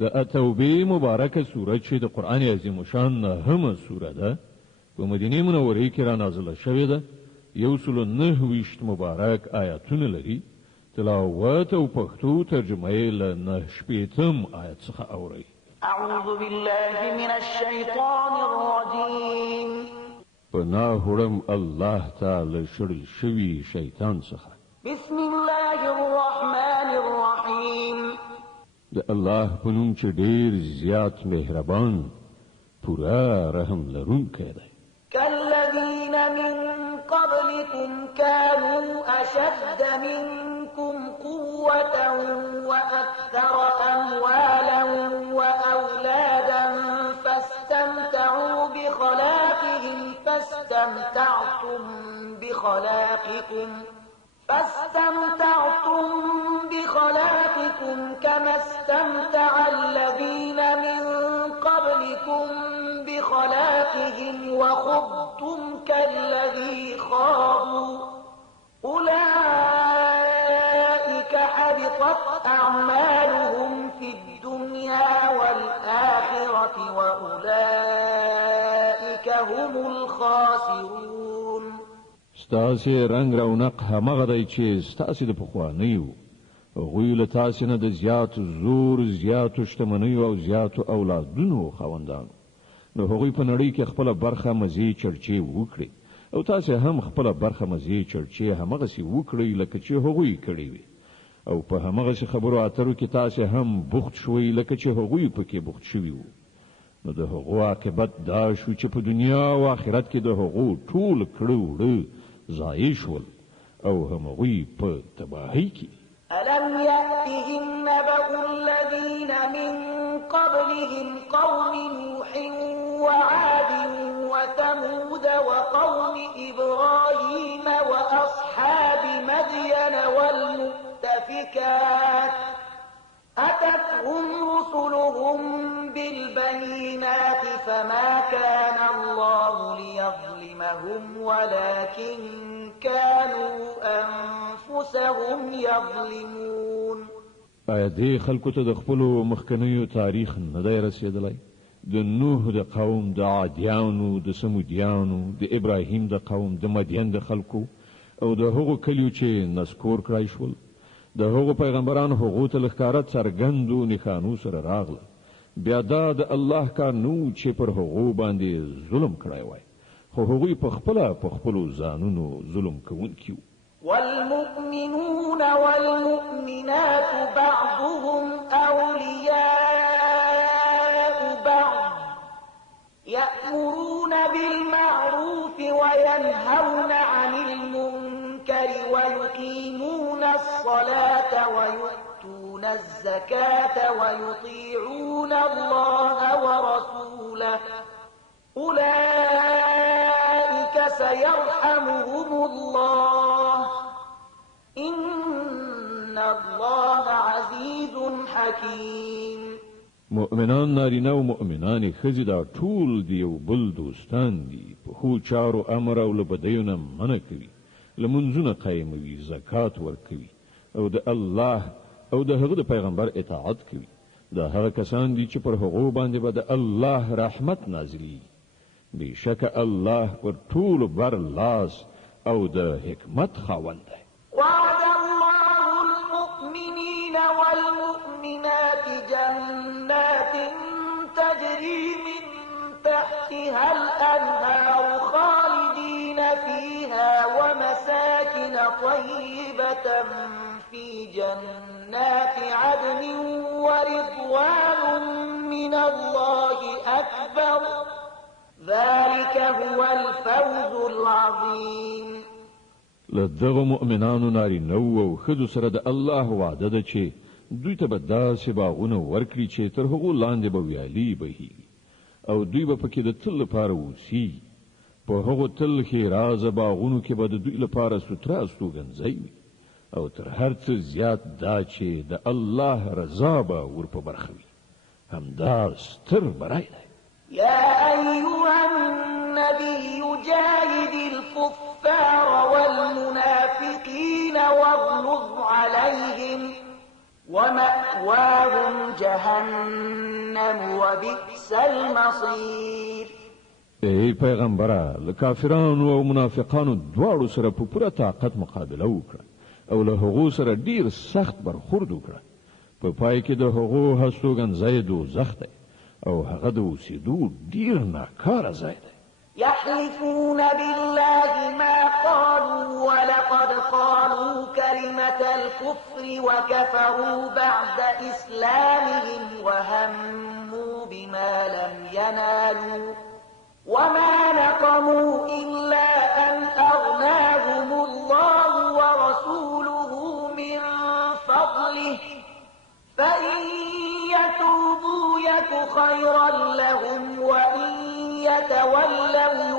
د التوبې مبارکه سوره چې د قرآن عظیم شان نهمه سوره ده په مدینه منوره کې را نازله شوې ده 129 مبارک آیاتونه لري تلاوت او پښتو ترجمه یې له 9 آیت څخه اوري اعوذ بالله من الشیطان الرجیم پناه وړم الله تعالی شړل شوی شیطان څخه بسم الله الرحمن الرحیم د الله په نوم چې ډیر زیات مهربان پورا رحم لرونکی دی كالذين من قبلكم كانوا أشد منكم قوة وأكثر أموالا وأولادا فاستمتعوا بخلاقكم كما استمتع الذين من قبلكم بخلاقهم وخضتم كالذي خاضوا أولئك حبطت أعمالهم في الدنيا والآخرة وأولئك هم الخاسرون ستاسي رنگ رونق همغه دی چې ستاسي د پخوانیو غوی له تاسو نه د زیات زور زیات شتمنیو او زیات اولادونو خوندانو نو هغوی په نړۍ کې خپل برخه مزي چرچی وکړي او تاسو هم خپل برخه مزي چرچی همغه سی وکړي لکه چې هغوی کړی وي او په همغه سی خبرو اترو کې تاسو هم بوخت شوي لکه چې هغوی پکې بوخت شوي وو نو د هغو عاقبت دا شو چې په دنیا او آخرت کې د هغو ټول کړو ضایع شول او همغوی په تباهی کې ألم يأتهم نبأ الذين من قبلهم قوم نوح وعاد وثمود وقوم إبراهيم وأصحاب مدين والمؤتفكات أتتهم رسلهم بالبينات فما كان الله ليظلمهم ولكن كانوا أنفسهم يظلمون آیا دې خلکو ته د خپل مخکنیو تاریخ نه دی رسیدلی د نوح د قوم د عادیانو د سمودیانو د ابراهیم د قوم د مدین د خلکو او د هغو کلیو چې نسکور کړای شول د هغو پیغمبرانو هغو ته لښکاره څرګندو نښانو سره راغله بیا دا د الله کار نو چې پر هغو باندې ظلم کړی وای خو هغوی په خپلو ځانونو ظلم کوونکي وو والمؤمنون والمؤمنات بعضهم أولياء بعض يأمرون بالمعروف وينهون عن المنكر ويقيمون الصلاة ويؤتون الزكاة ويطيعون الله ورسوله أولئك سيرحمهم الله إن الله عزيز حكيم مؤمنان نارینه او مؤمنان ښځې دا ټول د یو بل دوستان دي په ښو چارو امر او له بدیو نه منع کوي لمونځونه قایموي زکات ورکوي او د الله او د هغه د پیغمبر اطاعت کوي دا هغه کسان دي چې پر هغو باندې به د الله رحمت نازلي بشک الله پر ټول بر لاس او د حکمت خاوند دی وعد الله المؤمنين والمؤمنات جنات تجري من تحتها الأنهار خالدين فيها ومساكن طيبة في جنات عدن ورضوان من الله أكبر ذلك هو الفوز العظيم لدغه مؤمنانو نارینه او ښځو سره د الله وعده ده چې دوی ته به داسې باغونه ورکړي چې تر هغو لاندې به ویالې بهیږي او دوی به پکې د تل لپاره اوسیږي په هغو تل ښېرازه باغونو کې به د دوی لپاره سوتره استوګنځی وي او تر هر څه زیات دا چې د الله رضا به ور په برخه وي همدا ستر بری دی يا أيها النبي جاهد الكفار والمنافقين واغلظ عليهم ومأواهم جهنم وبئس المصير. ای پیغمبره، له کافرانو او منافقانو دواړو سره په پوره طاقت مقابله وکړه او له هغو سره ډیر سخت برخورد وکړه. په پای کې د هغو هستوګنځی دوزخ دی او هغه د اوسېدو ډیر ناکاره ځای دی. يحلفون بالله ما قالوا ولقد قالوا كلمة الكفر وكفروا بعد إسلامهم وهموا بما لم ينالوا وما نقموا إلا أن أغناهم الله ورسوله من فضله فإن يتوبوا يك خيرا لهم وإن يتولوا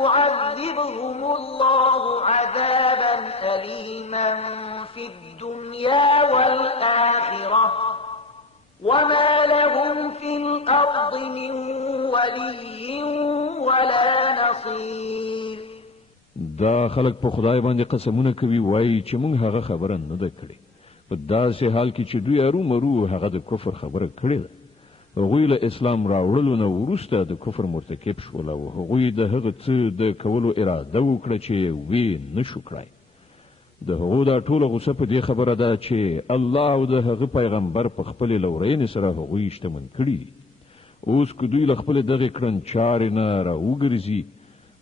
يعذبهم الله عذابا أليما في الدنيا والآخرة وما لهم في الأرض من ولي ولا نصير. دا خلق په خدای باندې قسمونه کوي، وایي چې موږ هغه خبره نه ده کړې، په داسې حال کې چې دوی ارومرو هغه د کفر خبره کړې ده. هغوی له اسلام راوړلو نه وروسته د کفر مرتکب شول او هغوی د هغه څه د کولو اراده وکړه چې وی نشو کړای. د هغو دا ټوله غوسه په دې خبره ده چې الله او د هغه پیغمبر په خپل لورین سره هغوی شتمن کړي دي. اوس که دوی له خپل دغه کړنچارې نه راوګرځي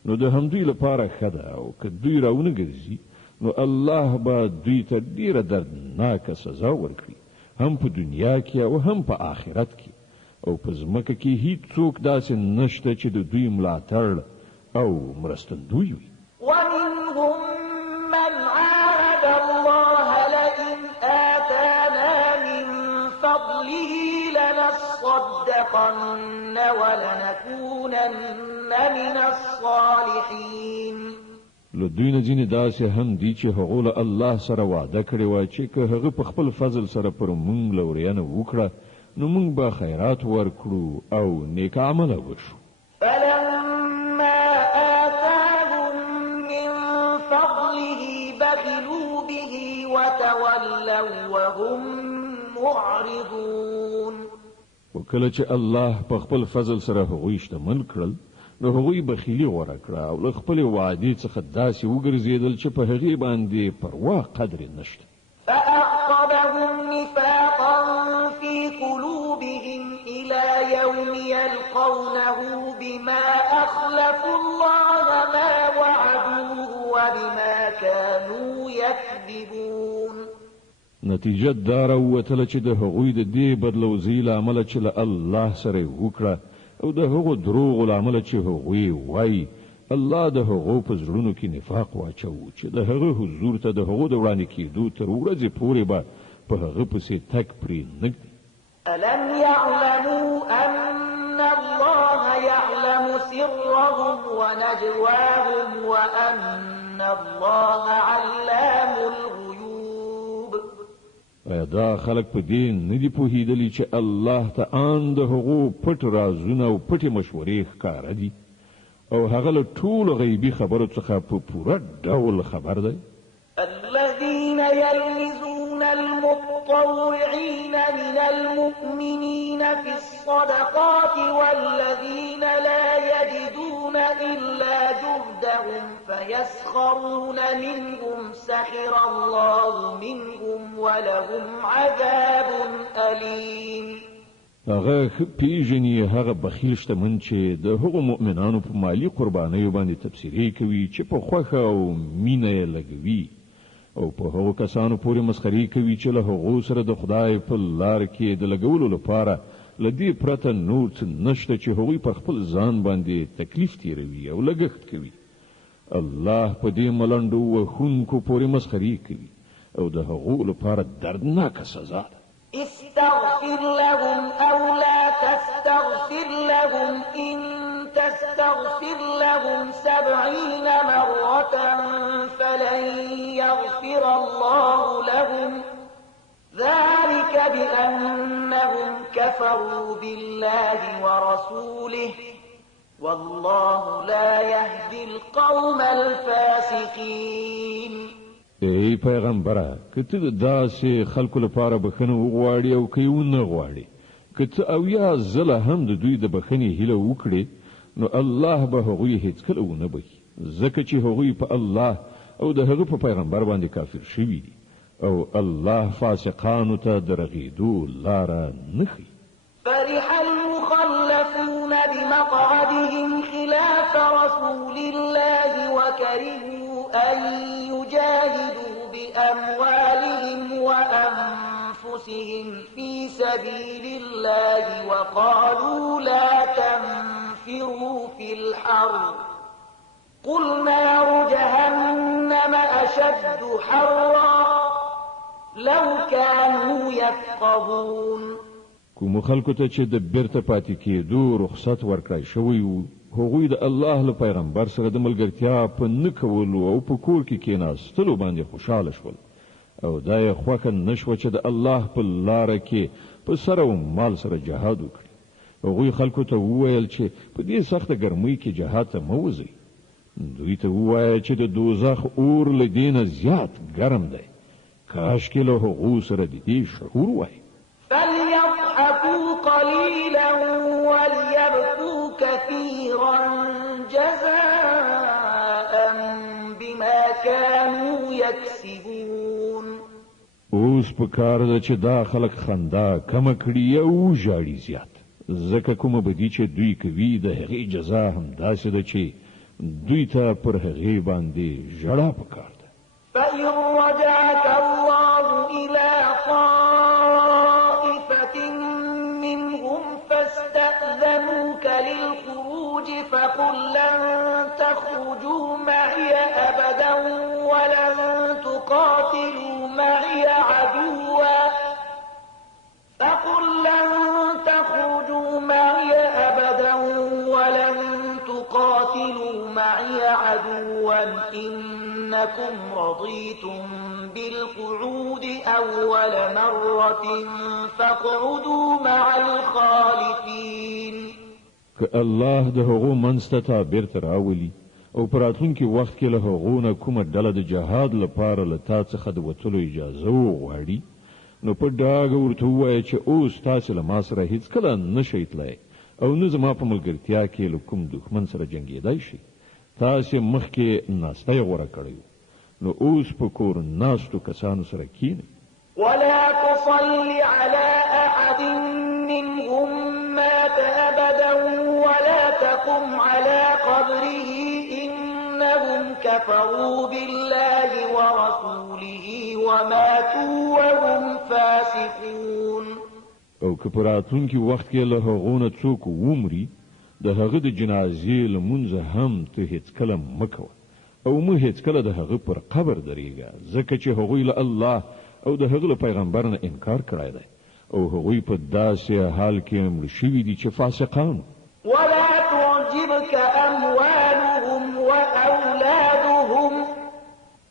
نو د همدوی لپاره ښه ده، او که دوی راونه ګرځي نو الله به دوی ته ډیره دردناکه سزا ورکړي، هم په دنیا کې او هم په آخرت کې. او په ځمکه کې هیڅ څوک داسې نشته چې د دوی ملاتړ او مرستندوی وي. ومنهم من عاهد الله لئن آتانا من فضله لنصدقن ولنكونن من الصالحين. له دوی نه ځینې داسې هم دي چې هغو له الله سره وعده کړې وه چې که هغه په خپل فضل سره پر موږ لورینه وکړه نو موږ به خیرات ورکړو او نیک عمله وشو. فلما آتاهم من فضله بخلوا به وتولوا وهم معرضون. وکله چې الله په خپل فضل سره هغوی شتمن کړل نو هغوی بخیلي غوره کړه او له خپلې وعدې څخه داسې وګرځېدل چې په هغې باندې پروا قدر نشته. فأعقبهم نفاقا في قلوبهم إلى يوم يلقونه بما أخلفوا الله ما وعدوه وبما كانوا يكذبون. نتیجه دا راووتله چې د هغوی د دې بدلوزي له امله چې له الله سره وکړه او د هغو دروغو له امله چې هغوی وایي الله د هغو په زړونو کې نفاق واچوو چې د هغه حضور ته د هغو د وړاندې کېدو تر ورځې پورې به په هغه پسې تګ پرې نږدي. ألم يعلموا أن الله يعلم سرهم ونجواهم وأن الله علام الغيوب. ایا دا خلک په دې نه دي پوهېدلي چې الله ته آن د هغو پټ رازونه او پټې مشورې ښکاره دي او هغه له ټولو غیبي خبرو څخه په پوره ډول خبر دی. الذين يلمزون المطوعين من المؤمنين في الصدقات والذين لا يجدون إلا جهدهم فيسخرون منهم سخر الله منهم ولهم عذاب أليم. هغه پیژني هغه بخیل شتمن چې د هغو مؤمنانو په مالی قربانیو باندې تبصرې کوي چې په خوښه او مینه یې لګوي او په هغو کسانو پورې مسخري کوي چې له هغو سره د خدای په لار کې د لګولو لپاره له دې پرته نور څه نشته چې هغوی پر خپل ځان باندې تکلیف تیروي او لګښت کوي. الله په دې ملنډو وښونکو پورې مسخري کوي او د هغو لپاره دردناکه سزا ده. استغفر لهم أو لا تستغفر لهم إن تستغفر لهم 70 مرة فلن يغفر الله لهم ذلك بأنهم كفروا بالله ورسوله والله لا يهدي القوم الفاسقين. ای پیغمبره که ته داسې خلکو لپاره بخښنه وغواړي او که یې ونه غواړي که ته اویا ځله هم د دوی د بخښنې هیله وکړې نو الله به هغوی هیڅکله ونه بخي ځکه چې هغوی په الله او د هغه په پیغمبر باندې کافر شوي دي او الله فاسقانو ته د رغېدو لاره نه ښیي. فرح المخلفون بمقعدهم خلاف رسول الله وكرهوا أن يجاهدوا بأموالهم وأنفسهم في سبيل الله وقالوا لا تنفروا في الحر قل نار جهنم أشد حرا لو كانوا يفقهون. کوم خلکو ته چې د بیرته پاتې کېدو رخصت ورکړای شوی وو هغوی د الله له پیغمبر سره د ملګرتیا په نه کولو او په کور کې کېناستلو باندې خوشاله شول او دا یې خوښه نشوه چې د الله په لاره کې په سر او مال سره جهاد وکړي. هغوی خلکو ته وویل چې په دې سخته ګرمۍ کې جهاد ته مه وځئ. دوی ته ووایه چې د دوزخ اور له دې نه زیات ګرم دی. کاشکې له هغو سره د دې شعور وای. فليضحكوا قليلا وليبكوا كثيرا جزاء بما كانوا يكسبون. اوس په کار ده چې دا خلک خندا کم کړي او ژاړي زیات ځکه کومه بدی چې دوی کوي د هغې جزا هم داسې ده چې دوی ته پر هغې باندې ژړا پکار ده. فإن رجعك الله إلى طائفة منهم فاستأذنوك للخروج فقل لن تخرجوا معي أبدا ولن تقاتلوا معي عدوا إنكم رضيتم بالقعود أول مرة فاقعدوا مع الخالفين. که الله د هغو منسته بیرته راولي او پراتونکي وخت کې له هغو نه کومه ډله د جهاد لپاره له تا څخه د وتلو اجازه وغواړي نو په ډاګه ورته ووایه چې اوس تاسې له ما سره هیڅکله نشئ تللی او نه زما په ملګرتیا کې له کوم دښمن سره جنګېدی شي. تاسې مخکې ناستی غوره کړی نو اوس په کور ناستو کسانو سره کښېنئ. ولا تصل على أحد منهم مات أبدا ولا تقم على قبره إنهم كفروا بالله ورسوله وماتوا وهم فاسقون. او که په راتلونکي وخت کې له هغو نه څوک ومري د هغه د جنازې لمونځه هم ته هیڅکله مه کوه او مه هیڅکله د هغه پر قبر درېږه ځکه چې هغوی له الله او د هغه له پیغمبر نه انکار کړی دی او هغوی په داسې حال کې مړه شوي دي چې فاسقان. ولا تعجبك أموالهم وأولادهم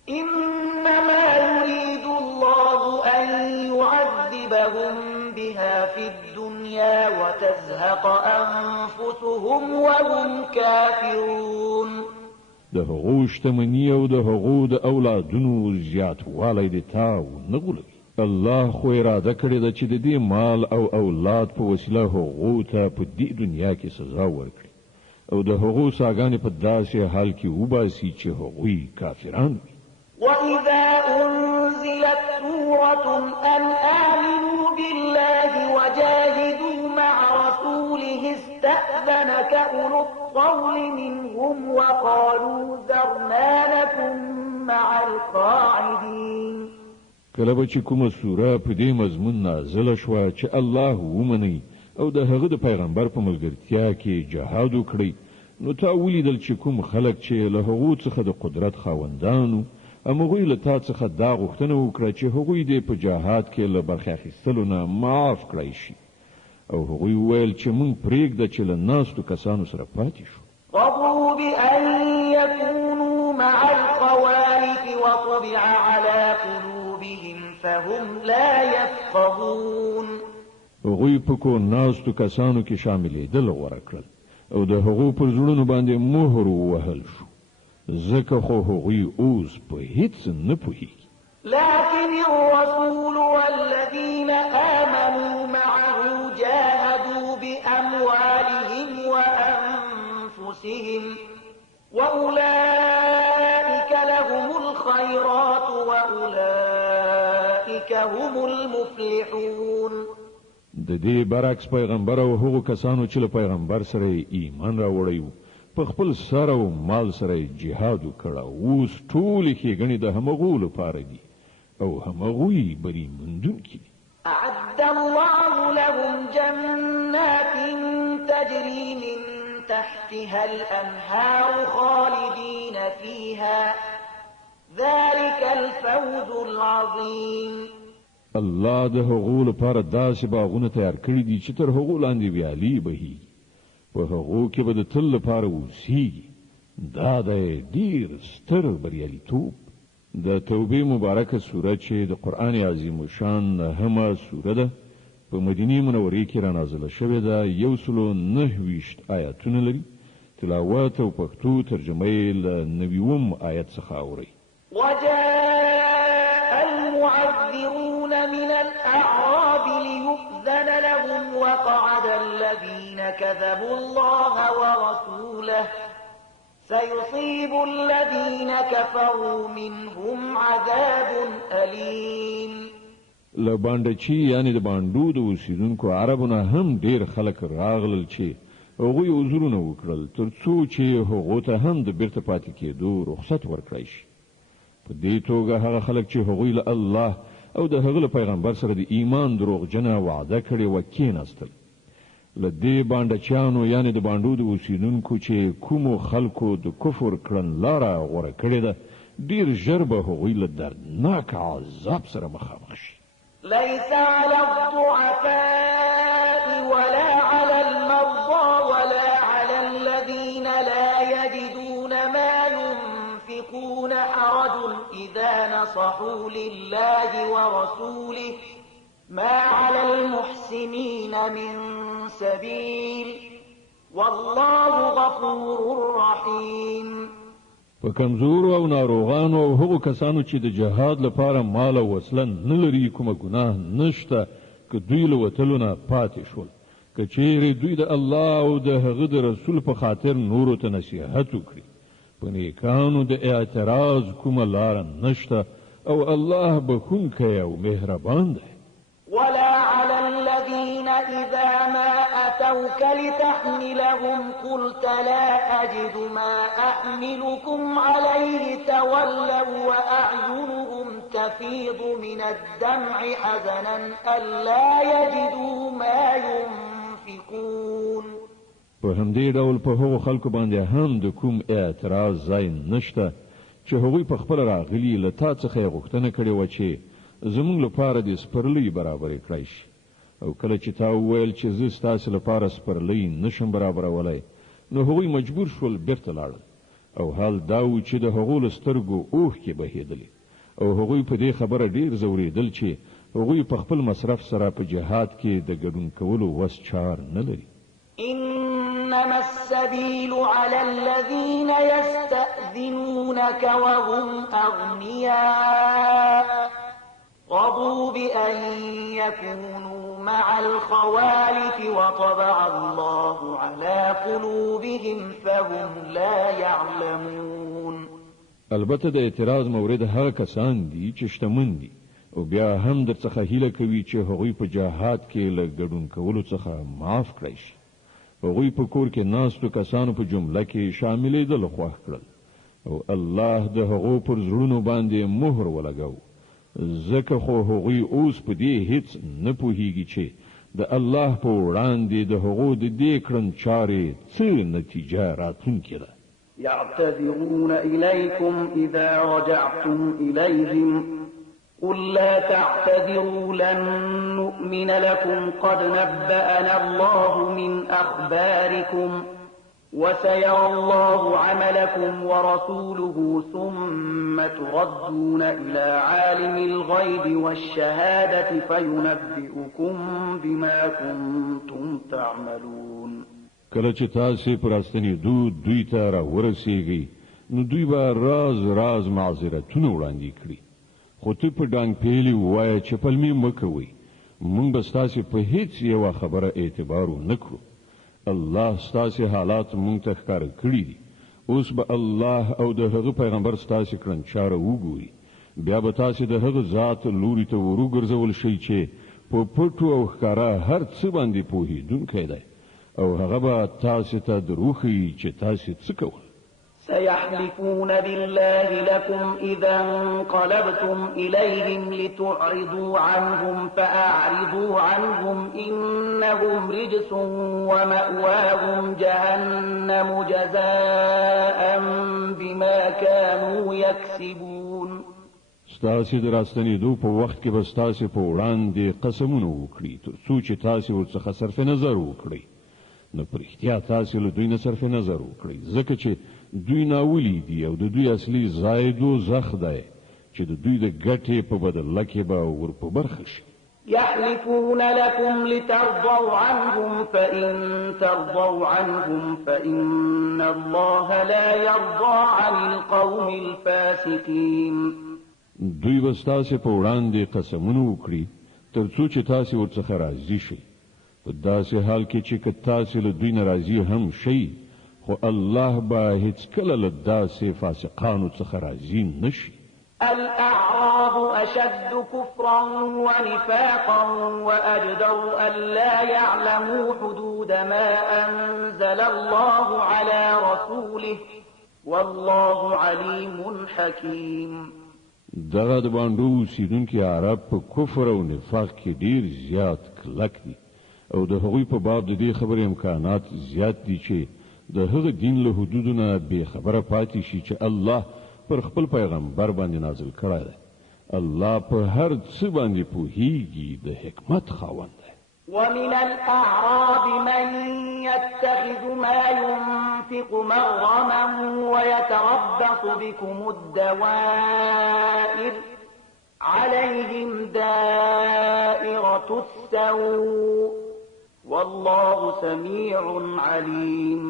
إنما يريد الله أن يعذبهم بها في الدنيا وتزهق أنفسهم وهم كافرون. د هغو شتمني او د هغو د اولادونو زیاتوالی د تا ونه غولوي. الله خو اراده کړې ده چې د دې مال او اولاد په وسیله هغو ته په دې دنیا کې سزا ورکړي او د هغو ساګانې په داسې حال کې وباسي چې هغوی کافران وي. وإذا أنزلت سورة أن آمنوا بالله وجاهدوا مع رسوله استأذنك أولو الطول منهم وقالوا ذرنا لكم مع القاعدين. کله به چې کومه سوره په دې مضمون نازله شوه چې الله ومني او د هغه د پیغمبر په ملګرتیا کې جهاد وکړي نو تا ولیدل چې کوم خلک چې له هغو څخه د قدرت خاوندانو هغوی له تا څخه دا غوښتنه وکړه چې هغوی دې په جهاد کې له برخې اخیستلو نه معاف کړی شي او هغوی وویل چې موږ پرېږده چې له ناستو کسانو سره پاتې شو. رضوا بأن يكونوا مع الخوالف وطبع على قلوبهم فهم لا يفقهون. هغوی په کور ناستو کسانو کې شاملېدل غوره کړل او د هغو پر زړونو باندې مهر ووهل شو ځکه خو هغوی اوس په هیڅ نه پوهېږي. لكن الرسول والذين آمنوا معه جاهدوا بأموالهم وأنفسهم وأولئك لهم الخيرات وأولئك هم المفلحون. د دې برعکس پیغمبر او هغو کسانو چې له پیغمبر سره ایمان راوړی وو په خپل سر او مال سره جهاد وکړ اوس ټول ښېګڼې د همغو لپاره دي او همغوی بری مندونکي دي. أعد الله لهم جنات تجري من تحتها الأنهار خالدين فيها ذلك الفوز العظيم. الله د هغو لپاره داسې باغونه تیار کړي دي چې تر هغو لاندې ویالې بهیږي په هغو کې به د تل لپاره اوسیږي. دا د ډېر ستر بریالیتوب. د توبې مبارکه سوره چې د قرآن عظیم شان همه سوره ده په مدینه منورې کې را نازله شوې ده 129 آیاتونه لري. تلاوت او پښتو ترجمه یې له 90 آیت څخه اوري. وجاء المعذرون من الأعراب ليؤذن لهم وقعد الذين كذبوا الله ورسوله سيصيب الذين كفروا منهم عذاب أليم. لباندچی یعنی د باندو د اوسیدونکو عربونه هم ډیر خلک راغلل چې هغوی عذرونه وکړل ترڅو چې هغو ته هم د بیرته پاتې کېدو رخصت ورکړی شي. په دې توګه هغه خلک چې هغوی له الله او د هغه پیغمبر سره د ایمان دروغجنه وعده کړې و کېناستل. له دې باندچیانو یعنی د باندو د اوسیدونکو چې کومو خلکو د کفر کړنلاره غوره کړې ده ډیر ژر به هغوی له دردناک عذاب سره مخامخ شي. ليس على الضعفاء ولا على المرضى ولا على الذين لا يجدون ما ينفقون حرج إذا نصحوا لله ورسوله ما على المحسنين من سبيل والله غفور رحيم. په کمزورو او ناروغانو او هغو کسانو چې د جهاد لپاره مال او وسله نه لري کومه ګناه نشته که دوی له وتلو نه پاتې شول که چیرې دوی د الله او د هغه د رسول په خاطر نورو ته نصیحت وکړي په نیکانو د اعتراض کومه لاره نشته او الله بخونکی او مهربان دی. ولا على الذين إذا ما أتوك لتحملهم قلت لا أجد ما أحملكم عليه تولوا وأعينهم تفيض من الدمع حزنا ألا يجدوا ما ينفقون. په همدې ډول په هغو خلکو باندې هم د کوم اعتراض ځای نشته چې هغوی په خپل راغلي له تا څخه یې غوښتنه کړې وه چې زمونږ لپاره د سپرلۍ برابرې کړی شي او کله چې تا وویل چې زه ستاسې لپاره سپرلۍ نشم برابرولای نو هغوی مجبور شول بیرته لاړل او حال دا و چې د هغو له سترګو اوښکې بهېدلې او هغوی په دې خبره ډېر ځورېدل چې هغوی په خپل مصرف سره په جهاد کې د ګډون کولو وس چار نه لري. إنما السبيل على الذين يستأذنونك وهم أغنياء رضوا بأن يكونوا مع الخوالف وطبع الله على قلوبهم فهم لا يعلمون. البته د اعتراض مورد هغه کسان دي چې شتمن دي او بیا هم در څخه هیله کوي چې هغوی په جهاد کې له ګډون کولو څخه معاف کړی شي. هغوی په کور کې ناستو کسانو په جمله کې شاملېدل خوښ کړل او الله د هغو پر زړونو باندې مهر ولګاو ځکه خو هغوی اوس په دې هیڅ نه پوهیږي چې د الله په وړاندې د هغو د دې کړنچارې څه نتیجه راتلونکې ده. يعتذرون إليكم إذا رجعتم إليهم قل لا تعتذروا لن نؤمن لكم قد نبأنا الله من أخباركم وسيرى الله عملكم ورسوله ثم تردون إلى عالم الغيب والشهادة فينبئكم بما كنتم تعملون. کله چې تاسو پر استنیدو دوی ته را ورسیږئ نو دوی به راز معذرتونه وړاندې کړي خو ته په ډانګ پیلي ووایه چې پلمې مه کوئ، موږ به ستاسې په هیڅ یوه خبره اعتبار ونه کړو. الله ستاسې حالات موږ ته ښکاره کړي دي. اوس به الله او د هغه پیغمبر ستاسې کړنچاره وګوري، بیا به تاسې د هغه ذات لوري ته وروګرځول شئ چې په پټو او ښکاره هر څه باندې پوهېدونکی دی، او هغه به تاسې ته دروښیي چې تاسې څه کول. سيحلفون بالله لكم إذا انقلبتم إليهم لتعرضوا عنهم فأعرضوا عنهم إنهم رجس ومأواهم جهنم جزاء بما كانوا يكسبون. ستاسې د راستنېدو په وخت کې به ستاسې په وړاندې قسمونه وکړي تر څو چې تاسې ورڅخه صرف نظر وکړئ. نو په رښتیا تاسې له دوی نه صرف نظر وکړئ، ځکه چې دوی ناولي دي او د دوی اصلي ځای دوزخ دی چې د دوی د ګټې په بدله کې به ور په برخه شي. يحلفون لكم لترضوا عنهم فإن ترضوا عنهم فإن الله لا يرضى عن القوم الفاسقين. دوی به ستاسې په وړاندې قسمونه وکړي تر څو چې تاسې ورڅخه راضي شئ، په داسې حال کې چې که تاسې له دوی نه راضي هم شئ، خو الله به هیڅکله له داسې فاسقانو څخه راضي نشي. الأعراب أشد كفرا ونفاقا وأجدر ألا يعلموا حدود ما أنزل الله على رسوله والله عليم حكيم. دغه د باندې اوسیدونکي عرب په کفر او نفاق کې ډیر زیات کلک دي، او د هغوی په باب د دې خبرې امکانات زیات دي چې د هغه دین له حدودو نه بې خبره پاتې شي چې الله پر خپل پیغمبر باندې نازل کړی دی. الله په هر څه باندې پوهیږي، د حکمت خاوند دی. ومن الأعراب من يتخذ ما ينفق مغرما ويتربص بكم الدوائر عليهم دائرة السوء والله سميع عليم.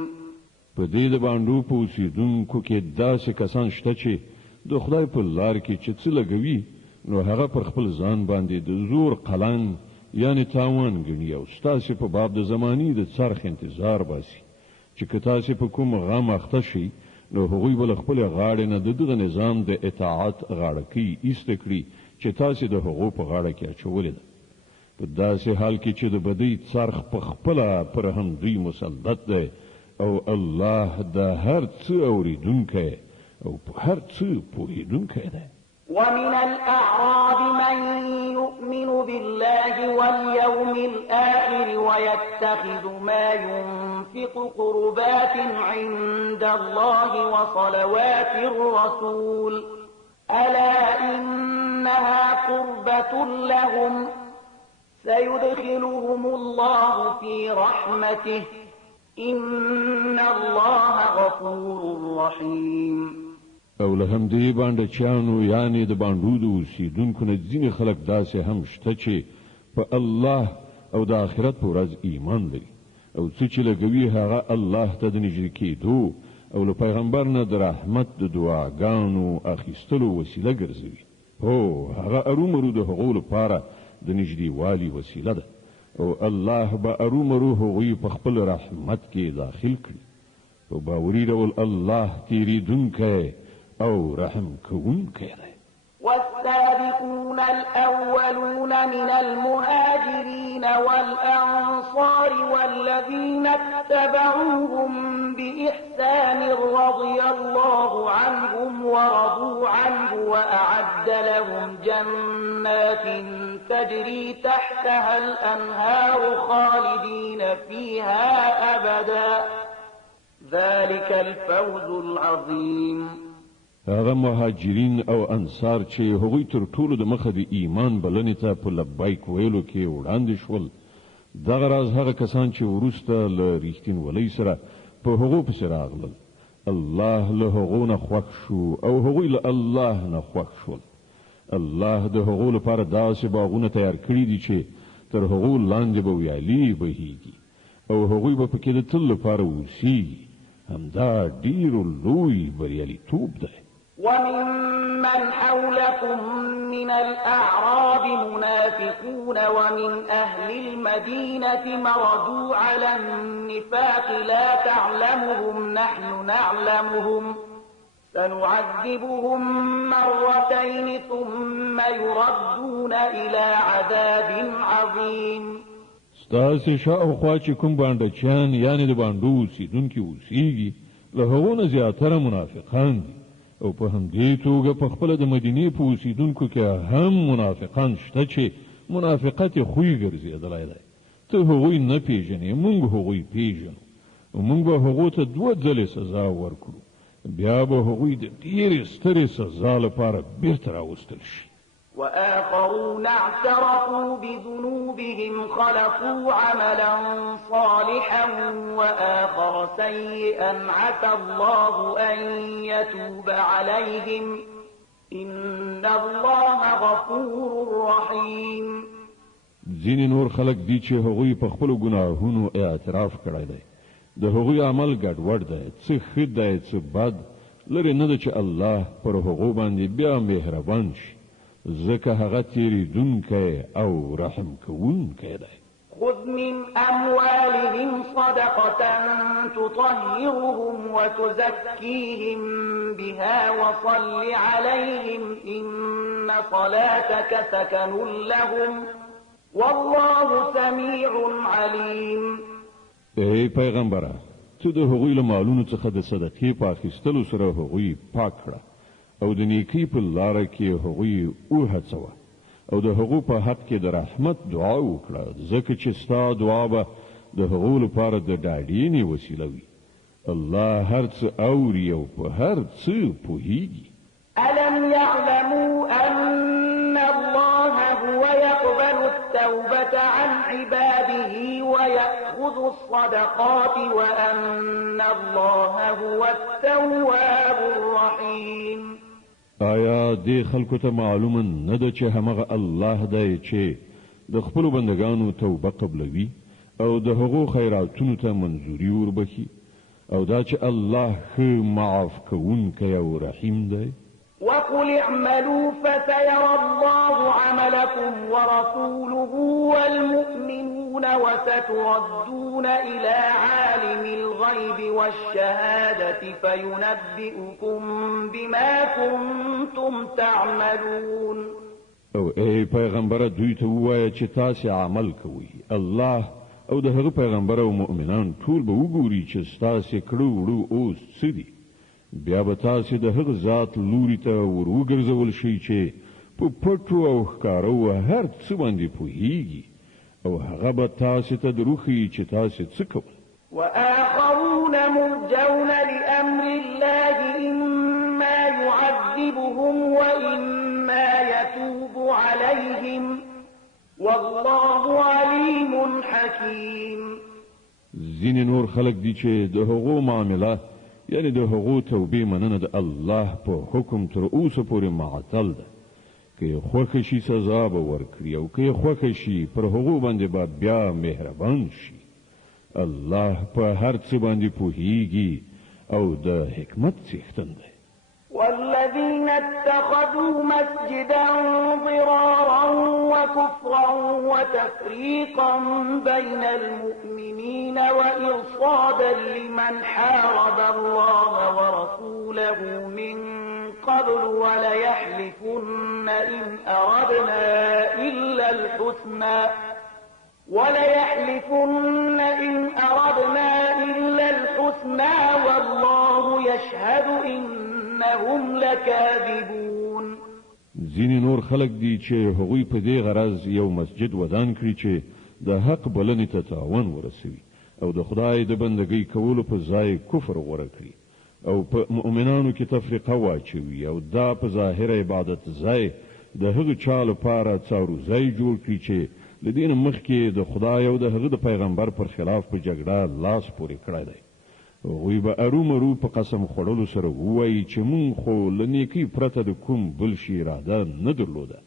په دې د باندې په اوسیدونکو کې داسې کسان شته چې د خدای په لار کې چې څه لګوي نو هغه پر خپل ځان باندې د زور قلن یعنی تاوان ګڼي، او ستاسې په باب د زمانی د څرخ انتظار باسي چې که تاسې په کوم غم اخته شي نو هغوی به له خپلې غاړې نه د دغه نظام د اطاعت غاړکۍ ایسته کړي چې تاسې د هغو په غاړه کې اچولې ده. په داسې حال کې چې د بدۍ څرخ په خپله پر همدوی مسلط دی، او الله د هر څه اوریدونکی او په هر څه پوهیدونکی دی. ومن الأعراب من يؤمن بالله واليوم الآخر ويتخذ ما ينفق قربات عند الله وصلوات الرسول ألا إنها قربة لهم سيدخلهم الله في رحمته إن الله غفور رحيم. او له همدې باندې چانو یعنی د باندې د اوسیدونکو نه ځینې خلک داسې هم شته چې په الله او د آخرت په ورځ ایمان لري، او څه چې لګوي هغه الله ته د نږدې کېدو او له پیغمبر نه د رحمت د دعاګانو اخیستلو وسیله ګرځوي. هو هغه ارومرو د هغو لپاره د نږدې والي وسیله ده، او الله به ارومرو هغوی په خپل رحمت کې داخل کړي. په باوري ډول الله تیریدونکی او رحم کوونکی دی. والسابقون الأولون من المهاجرين والأنصار والذين اتبعوهم بإحسان رضي الله عنهم ورضوا عنه وأعد لهم جنات تجري تحتها الأنهار خالدين فيها أبدا ذلك الفوز العظيم. هغه مهاجرین او انصار چې هغوی تر ټولو د مخه د ایمان بلنې ته په لبیک ویلو کې وړاندې شول، دغه راز هغه کسان چې وروسته له ریښتینولۍ سره په هغو پسې راغلل، الله له هغو نه خوښ شو او هغوی له الله نه خوښ شول. الله د هغو لپاره داسې باغونه تیار کړي دي چې تر هغو لاندې به ویالې بهیږي او هغوی به پکې د تل لپاره اوسیږي. همدا ډېر لوی بریالیتوب دی. وممن حولكم من الأعراب منافقون ومن أهل المدينة مردوا على النفاق لا تعلمهم نحن نعلمهم سنعذبهم مرتين ثم يردون إلى عذاب عظيم. ستاسې شاوخوا چې کوم بانډچیان یعنې د بانډو اوسېدونکي اوسېږي له هغو نه زیاتره منافقان دي او په همدې توګه په خپله د مدینې په اوسېدونکو کې هم منافقان شته چې منافقت یې خوی ګرځېدلی دی. ته هغوی نه پیژنې، موږ هغوی پیژنو او موږ به هغو ته 2 ځلې سزا ورکړو، بیا به هغوی د ډېرې سترې سزا لپاره بیرته راوستل شي. وآخرون اعترفوا بذنوبهم خلقوا عملا صالحا وآخر سيئا عسى الله أن يتوب عليهم إن الله غفور رحيم. ځینې نور خلک دي چې هغوی په خپلو ګناهونو اعتراف کړی دی، د هغوی عمل ګډوډ دی، څه ښه دی څه بد، لرې نه ده چې الله پر هغو باندې بیا مهربان شي، ځکه هغه تیریدونکی او رحم کوونکی دی. خذ من أموالهم صدقة تطهرهم وتزكيهم بها وصل عليهم إن صلاتك سكن لهم والله سميع عليم. ای پیغمبره، ته د هغوی له مالونو څخه د صدقې په اخیستلو سره هغوی پاک کړه او د نیکی په لاره کې هغوی وهڅوه او د هغو په حق کې د رحمت دعا وکړه، ځکه چې ستا دعا به د هغو لپاره د ډاډینې وسیله وي. الله هر څه اوري او په هر څه پوهیږي. ألم يعلموا أن الله هو يقبل التوبة عن عباده ويأخذ الصدقات وأن الله هو التواب الرحيم. آیا دې خلکو ته معلومه نه ده چې همغه الله دی چې د خپلو بندگانو توبه قبلوي او د هغو خیراتونو ته منظوري وربخي او دا چې الله ښه معاف کوونکی او رحیم دی؟ وقل اعملوا فسيرى الله عملكم ورسوله والمؤمنون وستردون إلى عالم الغيب والشهادة فينبئكم بما كنتم تعملون. او ای پیغمبر دوی ته ووایه چې تاسو عمل کوئ، الله او د هغه پیغمبر او مؤمنان ټول به وګوري چې تاسو کړو وړو اوس څه دي، بیا به تاسو د هغه ذات لوري ته ورګرځول شي چې په پټو او ښکارو هر څه باندې پوهیږي او هغه به تاسو ته دروخي چې تاسو څه کوئ. وآخرون مرجون لأمر الله إما يعذبهم وإما يتوب عليهم والله عليم حكيم. ځینې نور خلک دي چې د هغو معامله یعنی د هغو توبې مننه د الله په حکم تر اوسه پورې معطل ده، که خوښه شي سزا به ورکړي او که خوښه شي پر هغو باندې به بیا مهربان شي. الله په هر څه باندې پوهیږي او د حکمت څښتن دی. والذين اتخذوا مسجدا ضرارا وكفرا وتفريقا بين المؤمنين وإرصادا لمن حارب الله ورسوله من قبل وليحلفن إن أردنا إلا الحسنى والله يشهد إنهم لكاذبون. ځینې نور خلک دي چې هغوی په دې غرض یو مسجد ودان کړي چې د حق بلنې ته تاوان ورسوي او د خدای د بندګۍ کولو په ځای کفر غوره کړي او په مؤمنانو کې تفریقه واچوي او دا په ظاهر عبادت ځای د هغه چا لپاره څارو ځای جوړ کړي چې د دین مخکې د خدای او د هغه د پیغمبر پر خلاف په جګړه لاس پورې کړی دی. هغوی به ارومرو په قسم خوړلو سره ووایي چې مونږ خو له نیکۍ پرته د کوم بل شي اراده نه درلوده،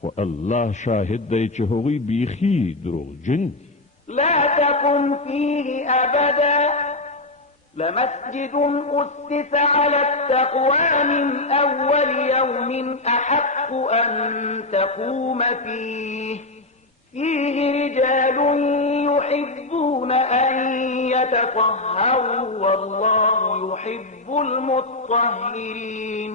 خو الله شاهد دی چې هغوی بیخي دروغجن دي. لا تقم فيه أبدا لمسجد أسس على التقوى من أول يوم أحق أن تقوم فيه رجال يحبون أن يتطهروا والله يحب المطهرين.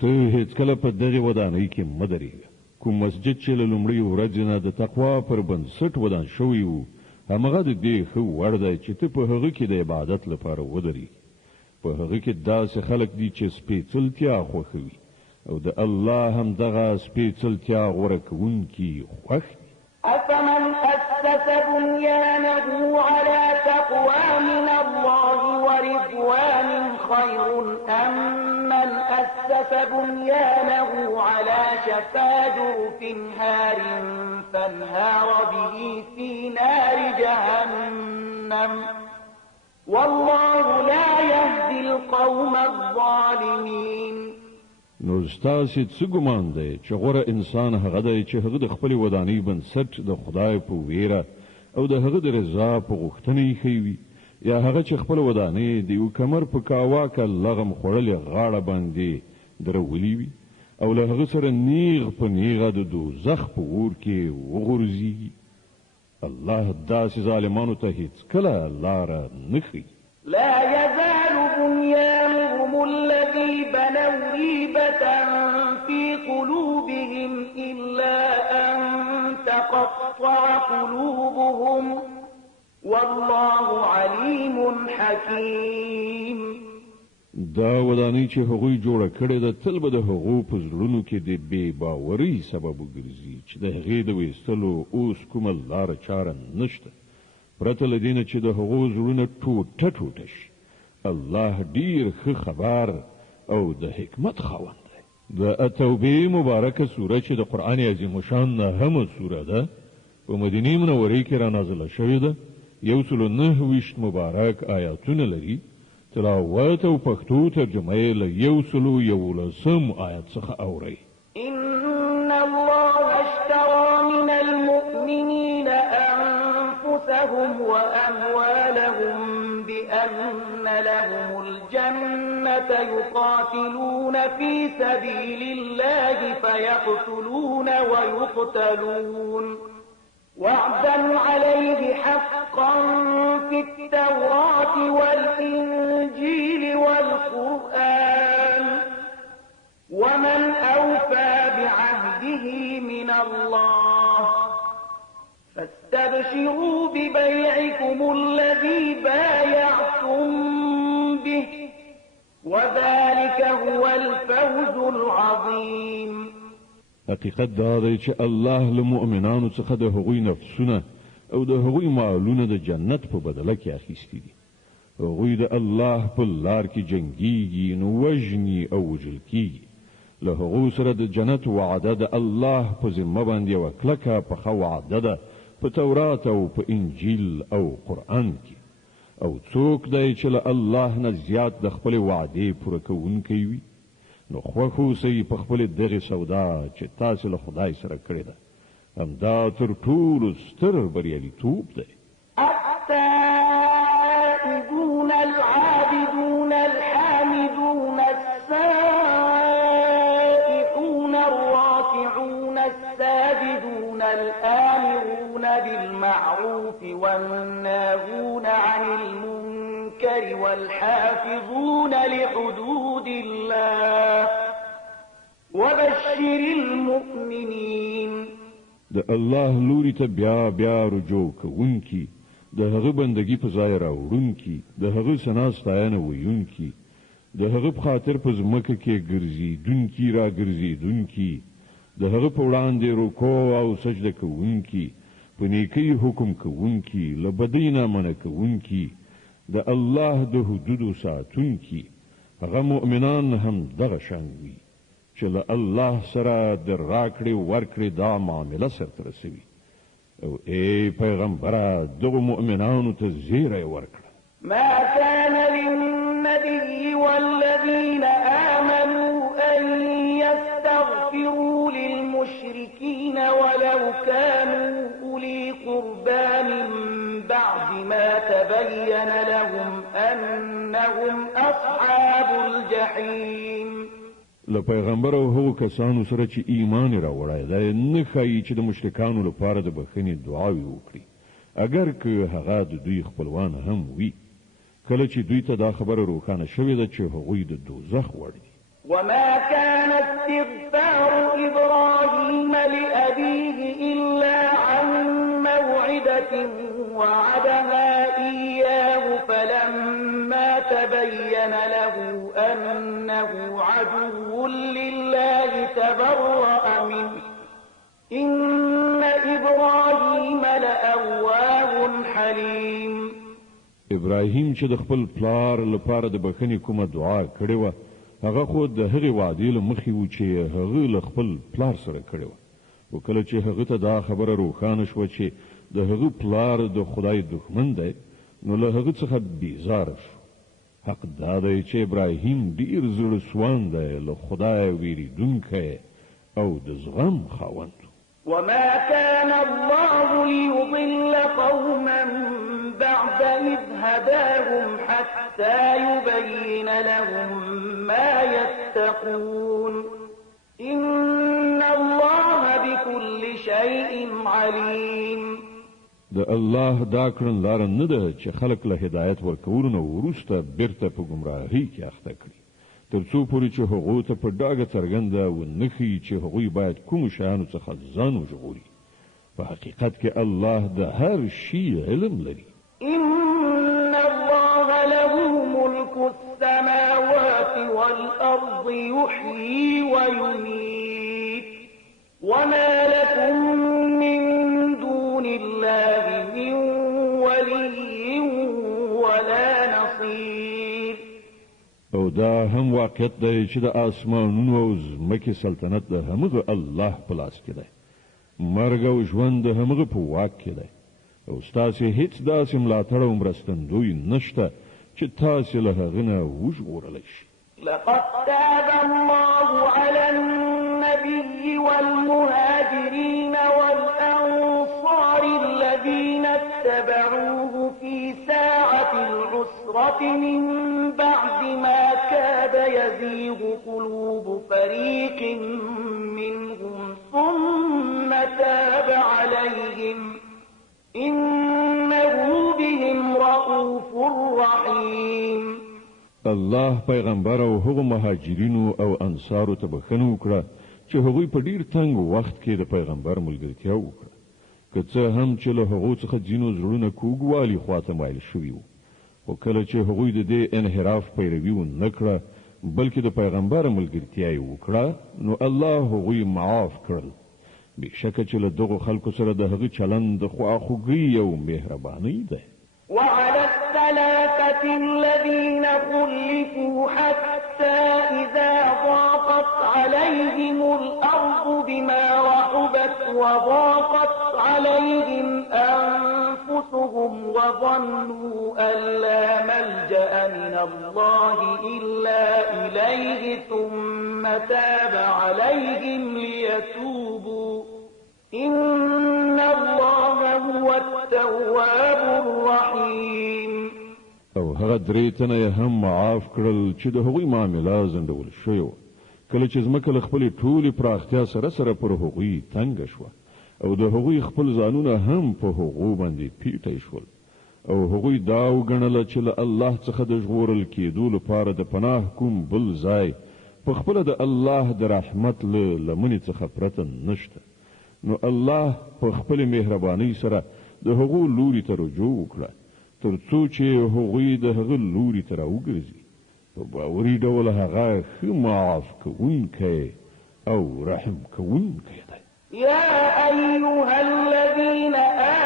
ته هیڅ کله په دغه ودانۍ کې مدرېږه. کوم مسجد چې له لومړۍ ورځې نه د تقوا پر بنسټ ودان شوی وو همغه د دې ښه وړ دی چې ته په هغه کې د عبادت لپاره ودرېږې. په هغه کې داسې خلک دي چې سپېڅلتیا خوښوي او د الله همدغه سپېڅلتیا غوره کوونکي خوښ دي. أفمن أسس بنيانه على تقوى من الله ورضوان خير أم من أسس بنيانه على شفا جرف هار فانهار به في نار جهنم والله لا يهدي القوم الظالمين. نو ستاسې څه ګمان دی چې غوره انسان هغه دی چې هغه د خپلې ودانۍ بنسټ د خدای په ویره او د هغه د رضا په غوښتنه ایښی وي یا هغه چې خپله ودانۍ د یو کمر په کاواکه لغم خوړلې غاړه باندې درولي وي او له هغه سره نیغ په نیغه د دوزخ په اور کې وغورځي. الله داسې ظالمانو ته هیڅکله لاره نه ښیي. لا يزال بنيانهم الذي بنوا ريبة في قلوبهم إلا أن تقطع قلوبهم والله عليم حكيم. دا ودانۍ چې هغوی جوړه کړې ده تل به د هغو په زړونو کې د بې باورۍ سبب وګرځي چې د هغې د ویستلو اوس کومه لاره چاره نشته پرته له دې نه چې د هغو زړونه ټوټه ټوټه شي. الله ډیر ښه خبر او د حکمت خاوند دی. د التوبې مبارکه سوره چې د قرآن عظیم شان نهمه سوره ده په مدینه منورې کې را نازله شوې ده. 129 مبارک آیاتونه لري. تلاوت او پښتو ترجمه یې له 111 آیت څخه اورئ. إن الله اشترى من المؤمنين أنفسهم وأموالهم بأن لهم الجنة يقاتلون في سبيل الله فيقتلون ويقتلون وعدا عليه حقا في التوراة والإنجيل والقرآن ومن أوفى بعهده من الله فاستبشروا ببيعكم الذي بايعتم به وذلك هو الفوز العظيم. حقیقت دا دی چې الله له مؤمنانو څخه د هغوی نفسونه او د هغوی مالونه د جنت په بدله کې اخیستي دي. هغوی د الله په لار کې جنګیږي نو وژني او وژل کیږي. له هغو سره د جنت وعده د الله په ذمه باندې یوه کلکه پخه وعده ده په تورات او په انجیل او قرآن کې. او څوک دی چې له الله نه زیات د خپلې وعدې پوره کوونکی وي نو خوښ اوسئ په خپلې دغې سودا چې تاسې له خدای سره کړې ده. همدا تر ټولو ستر بریالیتوب دی. التائبون العابدون الحامدون السائحون الراكعون الساجدون الآمرون بالمعروف والناهون عن المنكر والحافظون لحدود الله وبشر المؤمنين. د الله لوري ته بیا بیا رجوع کوونکی، د هغه بندگی په ځای راوړونکی، د هغه ثنا ستاینه ویونکی، د هغه په خاطر په ځمکه کې ګرځېدونکي را ګرځېدونکي، د هغه په وړاندې رکوع او سجده کوونکی، په نیکۍ حکم کوونکی، له بدۍ نه منع کوونکی، د الله د حدودو ساتونکی. هغه مؤمنان هم دغه شان وي چې له الله سره د راکړې ورکړې دا معامله سرته رسوي. او ای پیغمبره دغه مؤمنانو ته زیری ورکړه. ما كان للنبي والذين آمنوا أن يستغفروا للمشركين ولو كانوا أولي قربى من بعد ما فلما تبين لهم أنهم أصحاب الجحيم. له پیغمبر او هغو کسانو سره چې ایمان راوړی دا نه ښایي چې د مشرکانو لپاره د بخښنې دعاوې وکړي اگر که هغه د دوی خپلوان هم وي کله چې دوی ته دا خبره روښانه شوې ده چې هغوی د دوزخ وړ دي. وما كان استغفار إبراهيم لأبيه إلا عن موعدة وعدها إياه فلما تبين له أنه عدو لله تبرأ منه إن إبراهيم لأواه حليم. ابراهیم چې د خپل پلار لپاره د بخښنې کومه دعا کړې وه هغه خو د هغې وعدې له مخې و چې هغه له خپل پلار سره کړې وه خو کله چې هغه ته دا خبره روښانه شوه چې د هغه پلار د خدای دښمن دی نو له هغه څخه بیزاره شو. حق دا دی چې ابراهیم ډیر زړه سوان دی له خدای ویریدونکی او د زغم خاوند. وما كان الله ليضل قوما بعد إذ هداهم حتى يبين لهم ما يتقون إن الله بكل شيء عليم. د الله دا کړن لار نه ده چې خلق له هدایت ورکولو نه وروسته بیرته په گمراهۍ کې اخته کړي تر څو پورې چې هغوی ته په ډاګه څرګنده ونښيي چې هغوی باید کومو شیانو څخه ځان وژغوري. په حقیقت کې الله د هر شي علم لري. إن الله له ملك السماوات والأرض يحيي ويميت وما لكم من دون الله من ولي ولا نصير. او دا هم واقعیت دی چې د آسمانونو او ځمکې سلطنت د همغه الله په لاس کې دی. مرګ او ژوند د همغه په واک کې دی او ستاسې هیڅ داسې ملاتړ او مرستندوی نشته چې تاسې له هغه نه وژغورلی شي. لقد تاب الله على النبي والمهاجرين والأنصار الذين اتبعوه في ساعة العسرة من بعد ما كاد يزيغ قلوب فريق منهم ثم تاب عليهم إنه بهم رؤوف رحيم. الله پیغمبر او هغو مهاجرینو او انصارو ته بخښنه وکړه چې هغوی په ډیر تنګ وخت کې د پیغمبر ملګرتیا وکړه که څه هم چې له هغو څخه ځینو زړونه کوږوالي خواته مایل شوي وو خو کله چې هغوی د دې انحراف پیروي ونه کړه بلکې د پیغمبر ملګرتیا یې وکړه نو الله هغوی معاف کړل. بېشکه چې له دغو خلکو سره د هغه چلند د خواخوږۍ او مهربانۍ دی. وعلى الثلاثة الذين خلفوا حتى إذا ضاقت عليهم الأرض بما رحبت وضاقت عليهم أنفسهم وظنوا أن لا ملجأ من الله إلا إليه ثم تاب عليهم ليتوبوا إن الله هو التواب الرحيم. او هغه درې تنه یې هم معاف کړل چې د هغوی معامله ځنډول شوې وه کله چې ځمکه له خپلې ټولې پراختیا سره سره پر هغوی تنګه شوه او د هغوی خپل ځانونه هم په هغو باندې پیټی شول او هغوی دا وګڼله چې له الله څخه د ژغورل کېدو لپاره د پناه کوم بل ځای په خپله د الله د رحمت له لمنې څخه پرته نشته نو الله په خپل مهربانۍ سره د هغو لوري ته رجوع وکړه تر څو چې هغوی د هغه لوري ته راوګرځي په باوري ډول هغه ښه معاف کوونکی او رحم کوونکی دی. يا أيها الذين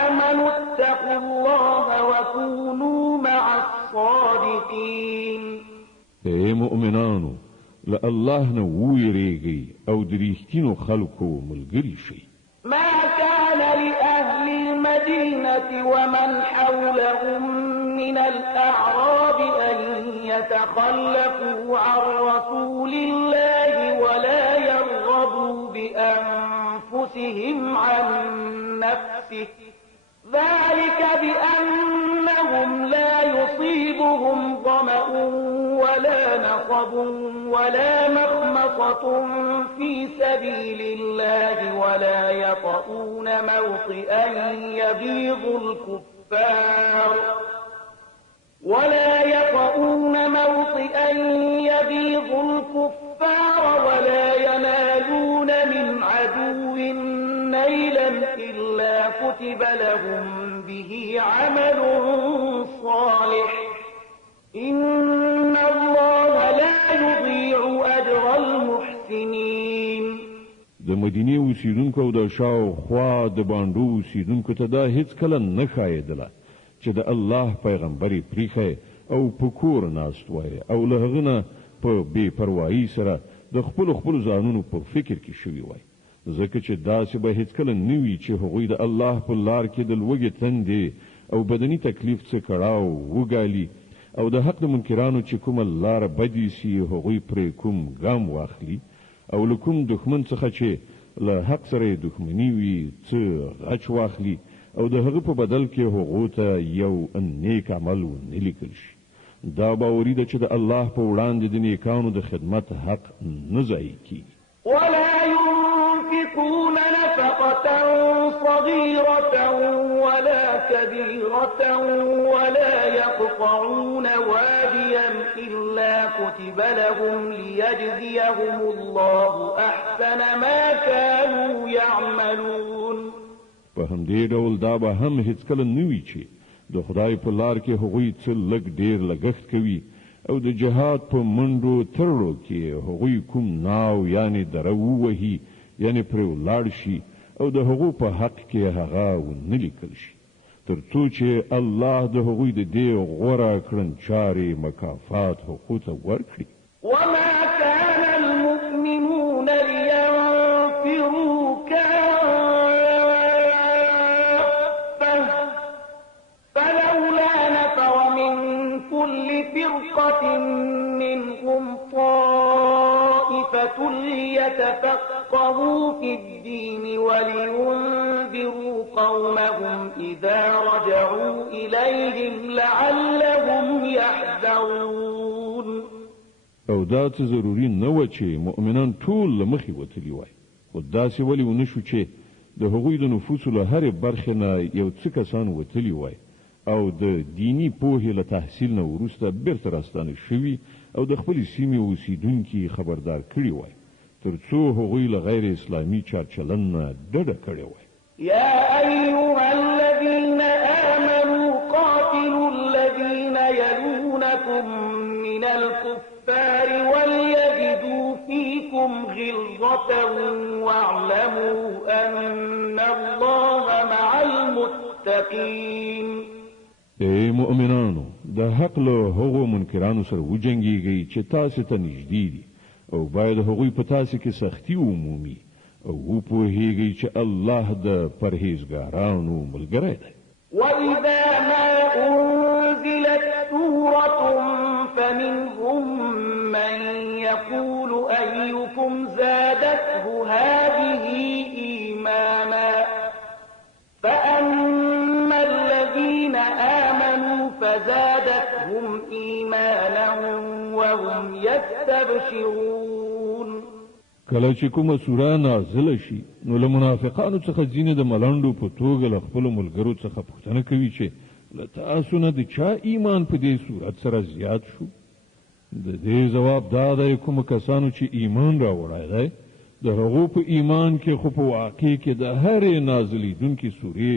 آمنوا اتقوا الله وكونوا مع الصادقين. اے مؤمنانو له الله نه ویریږئ او د رښتینو خلکو ملګري شئ. ما كان لأهل المدينة ومن حولهم من الأعراب أن يتخلفوا عن رسول الله ولا يرغبوا بأنفسهم عن نفسه ذلك بأنهم إنهم لا يصيبهم ظمأ ولا نصب ولا مخمصة في سبيل الله ولا يطؤون موطئا يبيض الكفار ولا ينالون من عدو نيلا إلا كتب لهم به عمل صالح إن الله لا يضيع أجر المحسنين. د مدینه اوسیدونکو او د شاوخوا د باندو اوسیدونکو ته دا هیڅ کله نه ښایېدله چې د الله پیغمبري پریښی او په کور ناست وای او له هغه نه په بې پروایي سره د خپلو ځانونو په فکر کې شوي وای، ځکه چې داسې به هیڅکله نه وي چې هغوی د الله په لار کې د لوږې تندې او بدني تکلیف څخه کړاو وګالي او د حق د منکرانو چې کومه لاره بدې سي هغوی پرې کوم ګام واخلي او له کوم دښمن څخه چې له حق سره دښمني وي څه غچ واخلي او د هغه په بدل کې هغو ته یو نیک عمل ونه لیکل شي. دا باوري ده چې د الله په وړاندې د نیکانو د خدمت حق نه ضایع کیږي. ولا ينفقون نفقة صغيرة ولا كبيرة ولا يقطعون واديا إلا كتب لهم ليجزيهم الله أحسن ما كانوا يعملون. په همدې ډول دا به هم هیڅکله نه وي چې د خدای په لار کې هغوی څه لږ ډیر لګښت کوي او د جهاد په منډو ترړو کې هغوی کوم ناو یعنی دره ووهي یعنی پرې ولاړ شي او د هغو په حق کې هغه ونه لیکل شي تر څو چې الله د هغوی د دې غوره کړنچارې مکافات حقوق ورکړي. وما كان المؤمنون لينفروا كافة فلولا نفر من كل فرقة منهم طائفة ليتفقهوا في الدين ولينذروا قومهم إذا رجعوا إليهم لعلهم يحذرون. او دا څه ضروري نه و چې مؤمنان ټول له مخې وتلي وای، خو داسې ولې ونه شو چې د هغوی د نفوسو له هرې برخې نه یو څه کسان وتلي وای او د دینی پوهې له تحصیل نه وروسته بیرته راستانه شوي او د خپلې سیمې اوسیدونکي خبردار کړي وای تر څو هغوی له غیر اسلامي چارچلن نه ډډه کړې وای. يا أيها الذين آمنوا قاتلوا الذين يلونكم من الكفار وليجدوا فيكم غلظة واعلموا أن الله مع المتقين. ای مؤمنانو د حق له هغو منکرانو سره وجنګیږئ چې تاسو ته نږدې دي او باید هغوی په تاسو کې سختي ومومي او وپوهیږئ چې الله د پرهیزګارانو ملګری دی. وإذا ما أنزلت سورة فمنهم من يقول أيكم زادته هذه إيمانا فأما الذين آمنوا فزادتهم إيمانا وهم يستبشرون. کله چې کومه سوره نازله شي نو له منافقانو څخه ځینې د ملنډو په توګه له خپلو ملګرو څخه پوښتنه کوي چې له تاسو نه د چا ایمان په دې صورت سره زیات شو؟ د دې ځواب دا دی کومو کسانو چې ایمان راوړی دی د هغو په ایمان کې خو په واقع کې د هرې نازلېدونکې سورې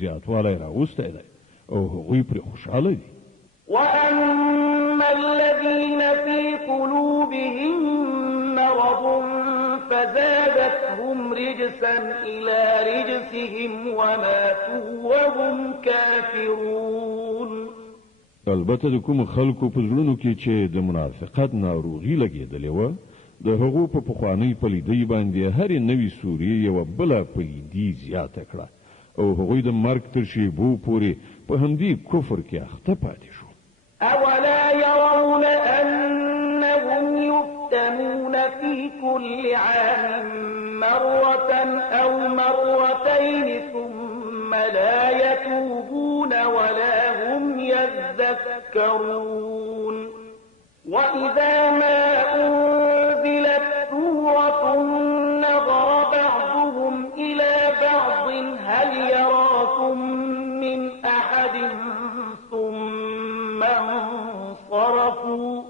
زیاتوالی راوستی دی او هغوی پرې خوشحاله دي. وأما الذين في قلوبهم مرض فزادتهم رجسا إلى رجسهم وماتوا وهم كافرون. البته د کوم خلکو په زړونو کې چې د منافقت ناروغي لګېدلې وه د هغو په پخوانۍ پلیدۍ باندې هرې نوې سورې یوه بله پلیدي زیاته کړه او هغوی د مرګ تر شیبو پورې په همدې کفر کې اخته پاتې شو. أولا يرون أنهم يفتنون في كل عام مرة أو مرتين ثم لا يتوبون ولا هم يتذكرون وإذا ما أنزلت سورة نظر بعضهم إلى بعض هل يراكم من أحد ثم انصرفوا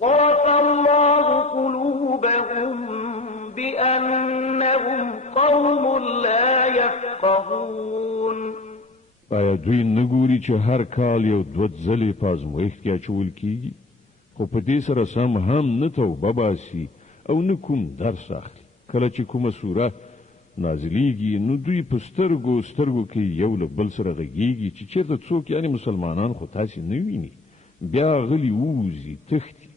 صرف الله قلوبهم بأنهم قوم لا يفقهون آیا دوی نګوري چې هر کال یو دوه ځلې په ازمویښت کې اچول کیږي خو په دې سره سم هم نه توبه باسي او نه کوم درس اخلي کله چې کومه سوره نازلیږي نو دوی په سترګو کې یو له بل سره غږیږي چې چېرته څوک یعنی مسلمانان خو تاسې نه ویني بیا غلي ووځي تښتي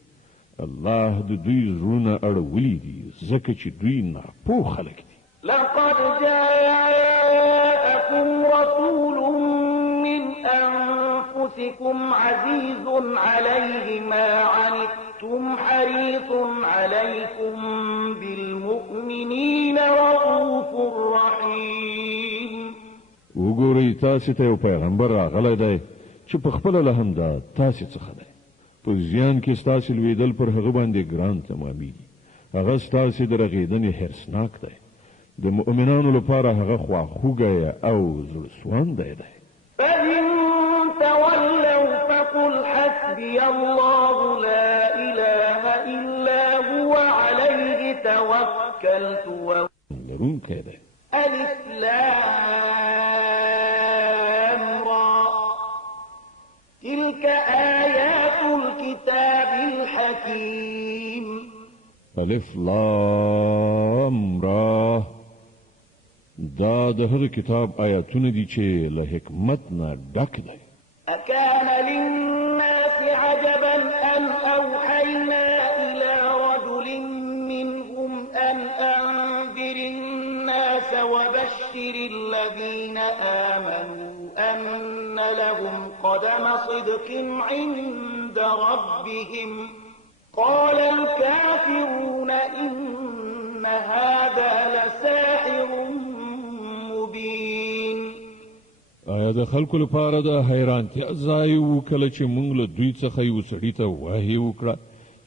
الله د دوی زړونه اړولي دي ځکه چې دوی ناپوه خلک دي لقد جاءكم رسول من أنفسكم عزيز عليه ما عنتم حريص عليكم بالمؤمنين رؤوف رحيم وګورئ تاسې ته یو پیغمبر راغلی دی چې په خپله له همدا تاسې څخه دی په زیان کې ستاسې لوېدل پر هغه باندې ګران تمامېږي هغه ستاسې د رغېدنې حرصناک دی د مؤمنانو لپاره هغه خواخوږی او زړهسواندی دی فإن تولوا فقل حسبي الله لا إله إلا هو عليه توكلت لرونکی دی ألف لام را تلك آيات الكتاب الحكيم الف لام را دا د هغه کتاب آیاتونه دي چې له حکمت نه ډک دی أكان للناس عجبا أن أوحينا إلى رجل منهم أن أنذر الناس وبشر الذين آمنوا أن لهم قدم صدق عند ربهم قال الكافرون إن هذا لساحر مبين آیا د خلکو لپاره د حیرانتیا ځای و کله چې موږ له دوی څخه یو سړي ته وحی وکړه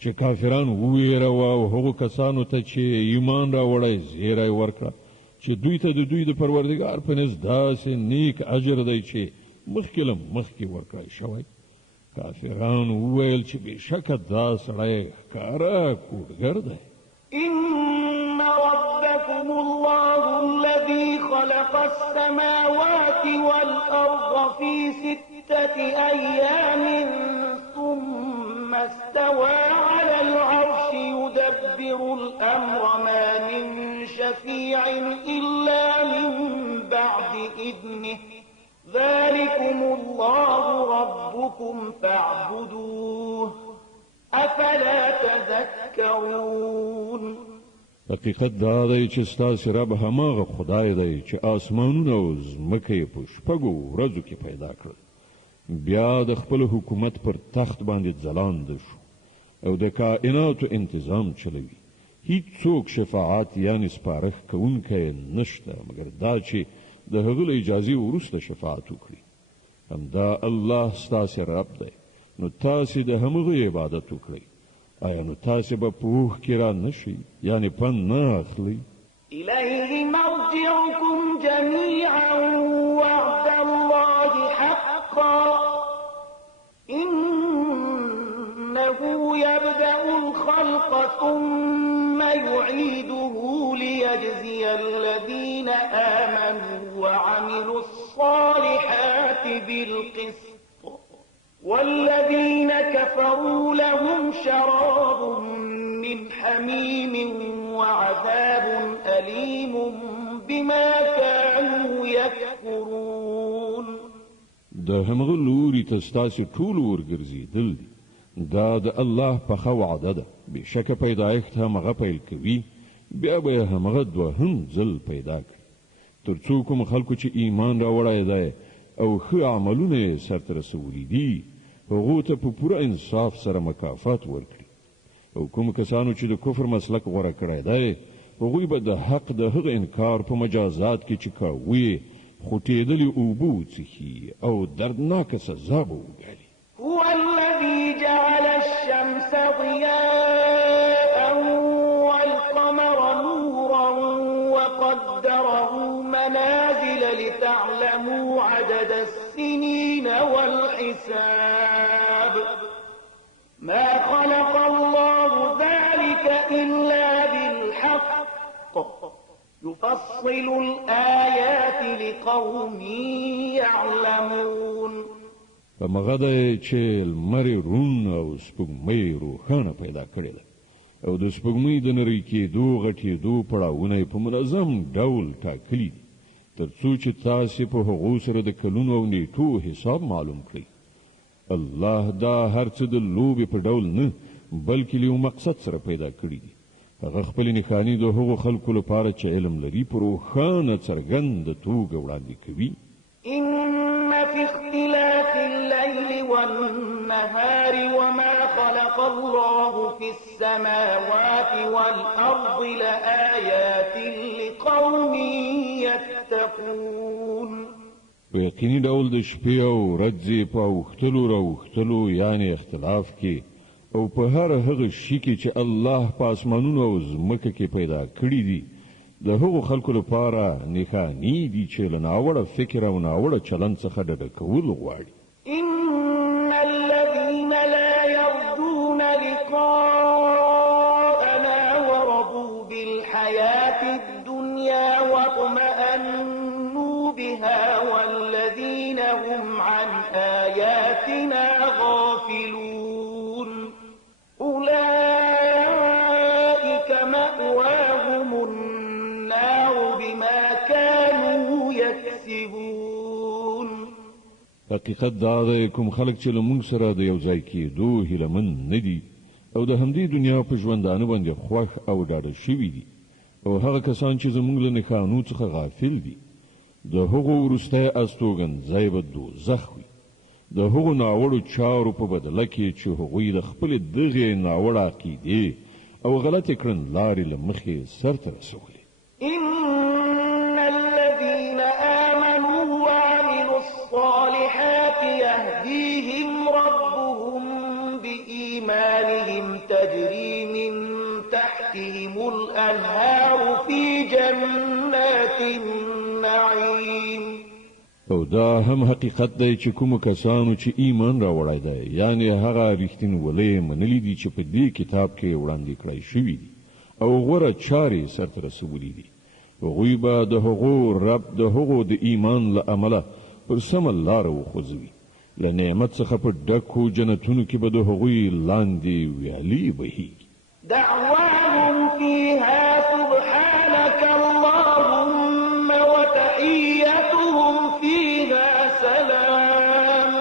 چې کافران وویروه او هغو کسانو ته چې ایمان راوړی زیری ورکړه چې دوی ته د دوی د پروردګار په نزد داسې نیک اجر دی چې مخکې له مخکې ورکړی شوی کافران وویل چې بېشکه دا سړی ښکاره کوډګر دی إن ربكم الله الذي خلق السماوات والأرض في 6 أيام ثم استوى على العرش يدبر الأمر ما من شفيع إلا من بعد إذنه ذلكم الله ربكم فاعبدوه أفلا تذكرون حقیقت دا دی چې ستاسې رب هماغه خدای دی چې آسمانونه او ځمکه یې په شپږو ورځو کې پیدا کړل بیا د خپل حکومت پر تخت باندې ځلانده شو او د کائناتو انتظام چلوي هیڅوک شفاعت یعنی سپارښت کوونکی نشته مګر دا چې د هغه له اجازې وروسته شفاعت وکړي همدا الله ستاسې رب دی نو تاسې د همغه عبادت وکړئ آیا نو تاسې به په اوښ کې را نشئ یعنې پند نه اخلئ إليه مرجعكم جميعا وعد الله حقا إنه يبدأ الخلق ثم يعيده ليجزي الذين آمنوا وعملوا الصالحات بالقسط والذين كفروا لهم شراب من حميم وعذاب أليم بما كانوا يكفرون د همغه لوري ته ستاسې ټول ورګرځېدل دي دا د الله پخه وعده ده بېشکه پیدایښت همغه پیل کوي بیا به یې همغه دوهم ځل پیدا کړي تر څو کوم خلکو چې ایمان راوړی دی او ښه عملونه یې سرته رسولي دي هغو ته په پوره انصاف سره مکافات ورکړي او کوم کسانو چې د کفر مسلک غوره کړی دی هغوی به د حق د هغه انکار په مجازات کې چې کاوه خوټېدلې اوبه وڅښي او دردناکه سزا به وګالي هو حساب ما خلق الله ذلك إلا بالحق يفصل الآيات لقوم يعلمون په مغده چې لمر رون او سپوږمۍ روښانه پیدا کړې ده او د سپوږمۍ د نری کېدو غټېدو پړاوونه په منظم ډول ټاکلي دي تر څو چې تاسو په هغو سره د کلونو او نیټو حساب معلوم کړئ الله دا هر څه د لوبې په ډول نه بلکې له مقصد سره پیدا کړی دي هغه خپل نښانې د هغو خلکو لپاره چې علم لري په روښانه څرګند توګه وړاندې کوي إن في اختلاف الليل والنهار وما خلق الله في السماوات والأرض لآيات لقوم يتقون په یقیني ډول د شپې او ورځې په اوښتلو راوښتلو یعنی اختلاف کې او په هر هغه شي کې چې الله په اسمانونو او ځمکه کې پیدا کړی دي د هغو خلکو لپاره نښانې دي چې له ناوړه فکر او ناوړه چلند څخه ډډه کول غواړي إن الذين لا يرجون لقاءنا ورضوا بالحياة الدنيا واطمأنوا بها والذين هم عن آياتنا غافلون أولئك مأواهم النار بما كانوا يكسبون حقیقت دا دی کوم خلک چې له موږ سره د یو ځای کېدو هیلهمن نه دي او د همدې دنیا په ژوندانه باندې خوښ او ډاډه شوي دي او هغه کسان چې زموږ له نښانو څخه غافل دي د هغو وروستی استوګنځی به دوزخ وي د هغو ناوړو چارو په بدله کې چې هغوی د خپلې دغې ناوړه عقیدې او غلطې کړنلارې له مخې سرته رسولې إن الذين آمنوا وعملوا الصالحات يهديهم ربهم بإيمانهم تجري من تحتهم الأنهار في جنات النعيم او دا هم حقیقت دی چې کوم کسانو چې ایمان راوړی دی یعنی هغه رښتینولۍ منلي دي چې په دې کتاب کې وړاندې کړی شوي دي او غوره چارې سرته رسولي دي هغوی به د هغو رب د هغو د ایمان له امله پر سمه لاره وخوځوي له نعمت څخه په ډکو جنتونو کې به د هغوی لاندې ویالې بهیږي دعواهم فيها سبحانك اللهم وتحيتهم فيها سلام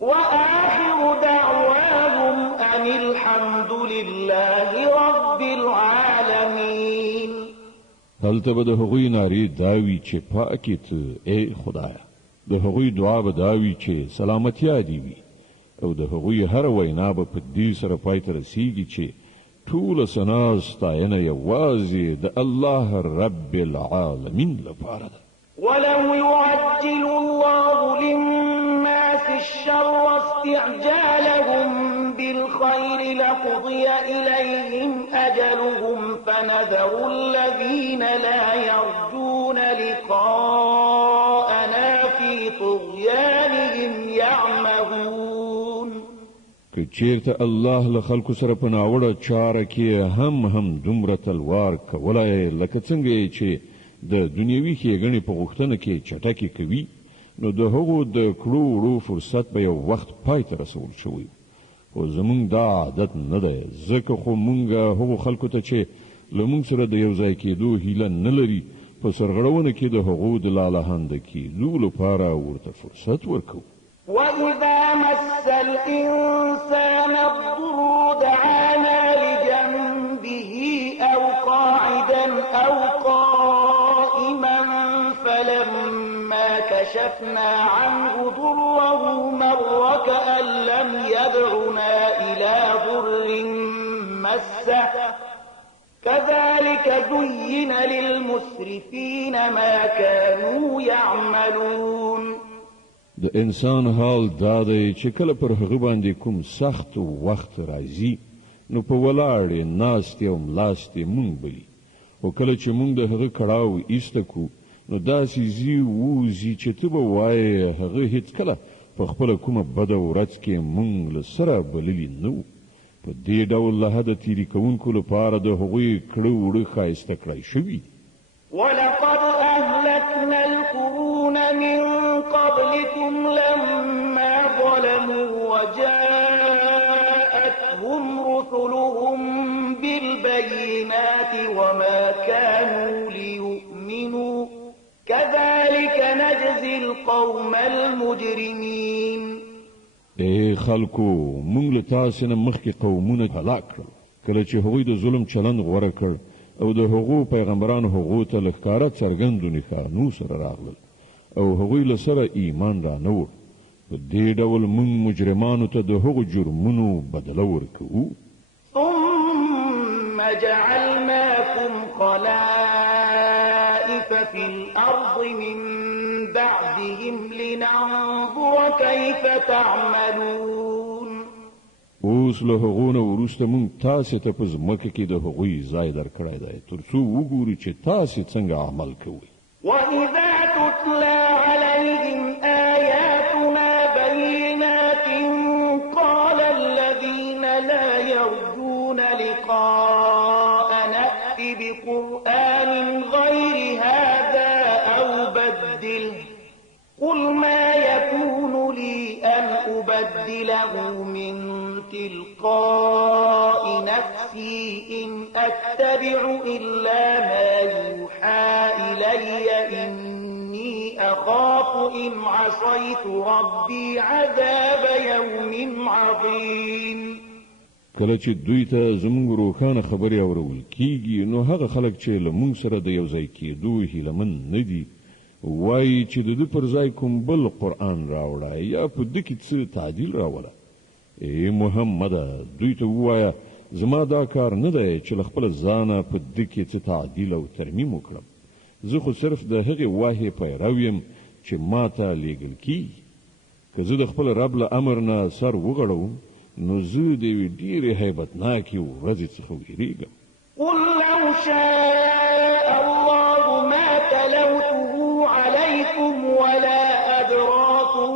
وآخر دعواهم أن الحمد لله رب العالمين هلته به د هغوی نارې داوي چې پاکې ته ای خدایه د هغوی دعا به داوي چې سلامتیا دې وي او د هغوی هر وینا به په دې سره پای ته رسیږي چې ټوله ثنا ستاینه یوازې د الله رب العالمین لپاره ده ولو يعجل الله للناس الشر استعجالهم بالخير لقضي إليهم أجلهم فنذر الذين لا يرجون لقاءنا في طغيانهم يعمهون که چیرته الله له خلکو سره په ناوړه چاره کې هم دومره تلوار کولای لکه څنګه چې د دنیوي ښېګڼې په غوښتنه کې چټکې کوي نو د هغو د کړو وړو فرصت به یو وخت پای ته رسول شوی خو زمونږ دا عادت نه دی ځکه خو مونږ هغو خلکو ته چې له مونږ سره د یو ځای کېدو هیله نه لري په سرغړونه کې د هغو د لالهانده کېدو لپاره ورته فرصت ورکوو وإذا مس الإنسان الضر دعانا لجنبه أو قاعدا أو قائما فلما كشفنا عنه ضره مر كأن لم يدعنا إلى ضر مسه كذلك زين للمسرفين ما كانوا يعملون د انسان حال دا دی چې کله پر هغه باندې کوم سخت وخت راځي نو په ولاړې ناستې او ملاستې مونږ بلی او کله چې مونږ د هغه کړاو ایسته کو نو داسې زی ووځي چې ته به وایې هغه هیڅکله په خپل کومه بده ورځ کې مونږ له سره بللی نه وو. په دې ډول له حده تیري کوونکو لپاره د هغوی کړه وړه ښایسته کړی شوي. ولقد أهلكنا القرون من قبلكم لما ظلموا وجاءتهم رسلهم بالبينات وما كانوا ليؤمنوا كذلك نجزي القوم المجرمين. خلکو مونږ له تاسو نه مخکې قومونه هلاک کړل کله چې هغوی د ظلم چلند غوره کړ او د هغو پیغمبرانو هغو ته له ښکاره څرګندو نښانو سره راغلل او هغوی له سره ایمان را نه وړ. په دې ډول مونږ مجرمانو ته د هغو جرمونو بدله ورکوو. ثم جعلناكم خلائف في الأرض من بعدهم لننظر كيف تعملون. اوس له هغو نه وروسته مونږ تاسې ته په ځمکه کې د هغوی ځای درکړی دی تر څو وګورو چې تاسې څنګه عمل کوئ. وإذا تتلى عليهم آياتنا بينات قال الذين لا يرجون لقاءنا ائت بقرآن غير هذا أو بدله قل ما يكون لي أن أبدله من تلقاء نفسي إن أتبع إلا ما يوحى إلي إني أخاف إن عصيت ربي عذاب يوم عظيم. کله چې دوی ته زموږ روښانه خبرې اورول کیږي نو هغه خلک چې له موږ سره د یو ځای کېدو هیلهمن نه دي وایي چې د ده پر ځای کوم بل قرآن راوړه یا په ده کې څه تعدیل راوله. محمده دوی ته ووایه زما دا کار نه دی چې له خپله ځانه په ده کې څه تعدیل او ترمیم وکړم. زه خو صرف د هغې واحې پیرو یم چې ما ته لیږل کیږي. که زه د خپل رب له امر نه سر وغړوم نو زه د یوې ډېرې هیبتناکې ورځې څخه ویریږم. قل لو شاء الله ما تلوته عليكم ولا أدراكم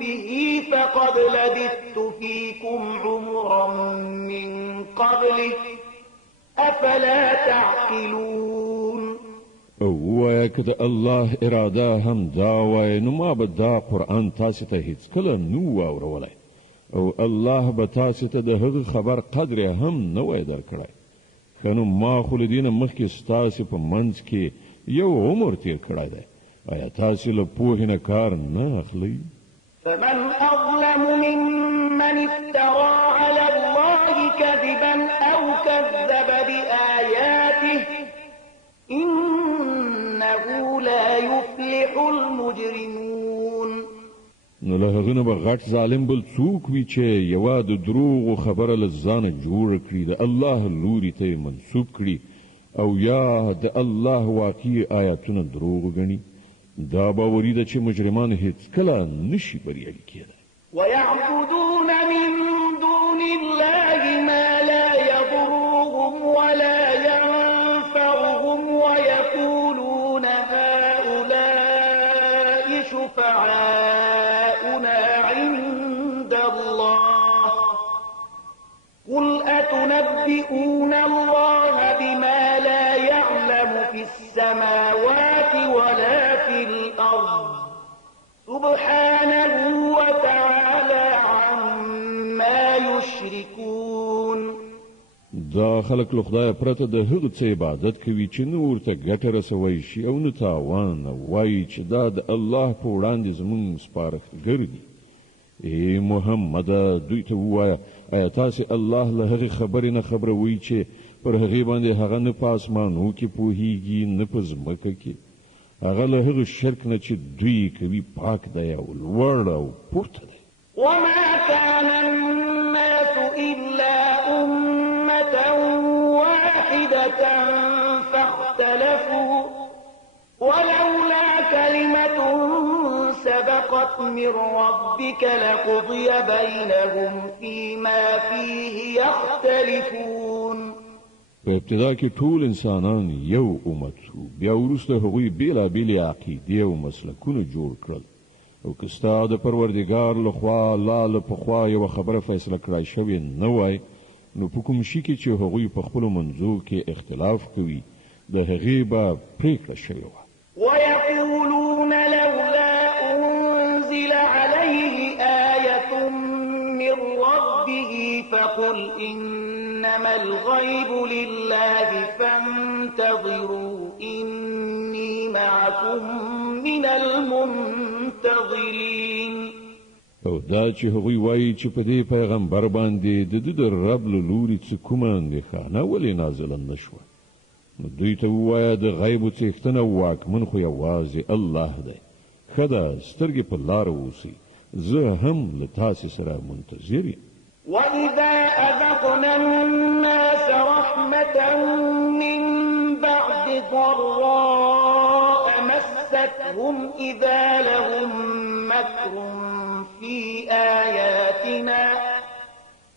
به فقد لبثت فيكم عمرا من قبله أفلا تعقلون. او وایه که د الله اراده هم دا وای نو ما به دا قرآن تاسې ته هیڅکله نه واورولی او الله به تاسې ته د هغه خبر قدر هم نه وای درکړی. ښه نو ما خو له دې نه مخکې ستاسې په منځ کې یو عمر تیر کړی دی. آیا تاسې له پوهې نه کار نه اخلئ؟ فمن أظلم ممن افترى على الله كذبا أو كذب بآياته إنه لا يفلح المجرمون. نو له هغه نه به غټ ظالم بل څوک وي چې یوه د دروغو خبره له ځانه جوړه کړي د الله لوري ته یې منسوب کړي او یا د الله واقعي آیاتونه دروغ ګڼي. دا باوري ده چې مجرمان هیڅکله نشي بریالي کېدی. ويعبدون من دون الله ما لا يضرهم ولا ينفعهم ويقولون هؤلاء شفعاؤنا عند الله قل أتنبئون الله بما لا يعلم في السماوات ولا في الأرض سبحانه وتعالى عما يشركون. دا خلک له خدایه پرته د هغه څه عبادت کوي چې نه ورته ګټه رسوی شي او نه تاوان وایي چې دا د الله په وړاندې زموږ سپارښتګر دي. محمده دوی ته ووایه آیا تاسې الله له هغې خبرې نه خبروئ چې پر هغې باندې هغه نه په اسمانو کې پوهیږي نه په ځمکه کې. هغه له هغه شرک نه چې دوی کوي پاک دی او لوړ او پورته دی. وما كان الناس إلا أمة واحدة فاختلفوا ولولا كلمة سبقت من ربك لقضي بينهم فيما فيه يختلفون. په ابتدا کې ټول انسانان یو امت شو بیا وروسته هغوی بیلابیلې عقیدې او مسلکونه جوړ کړل او که ستا د پروردګار لخوا لا له پخوا یوه خبره فیصله کړای شوې نه وای نو په کوم شي کې چې هغوی په خپلو منځو کې اختلاف کوي د هغې به پرېکړه شوې وه. ويقولون لولا أنزل عليه آية من ربه فقل إنما الغيب لله فانتظروا إني معكم من المنتظرين. او دا چې هغوی وایي چې په دې پیغمبر باندې د ده د رب له لوري څه کومه اندېښانه ولې نازله نه شوه نو دوی ته ووایه د غیبو څښتنه واکمن خو یوازې الله دی. ښه ده سترګې په لاره اوسئ زه هم له تاسې سره منتظر یم. وإذا أذقنا الناس رحمة من بعد ضراء مستهم إذا لهم مكر في آياتنا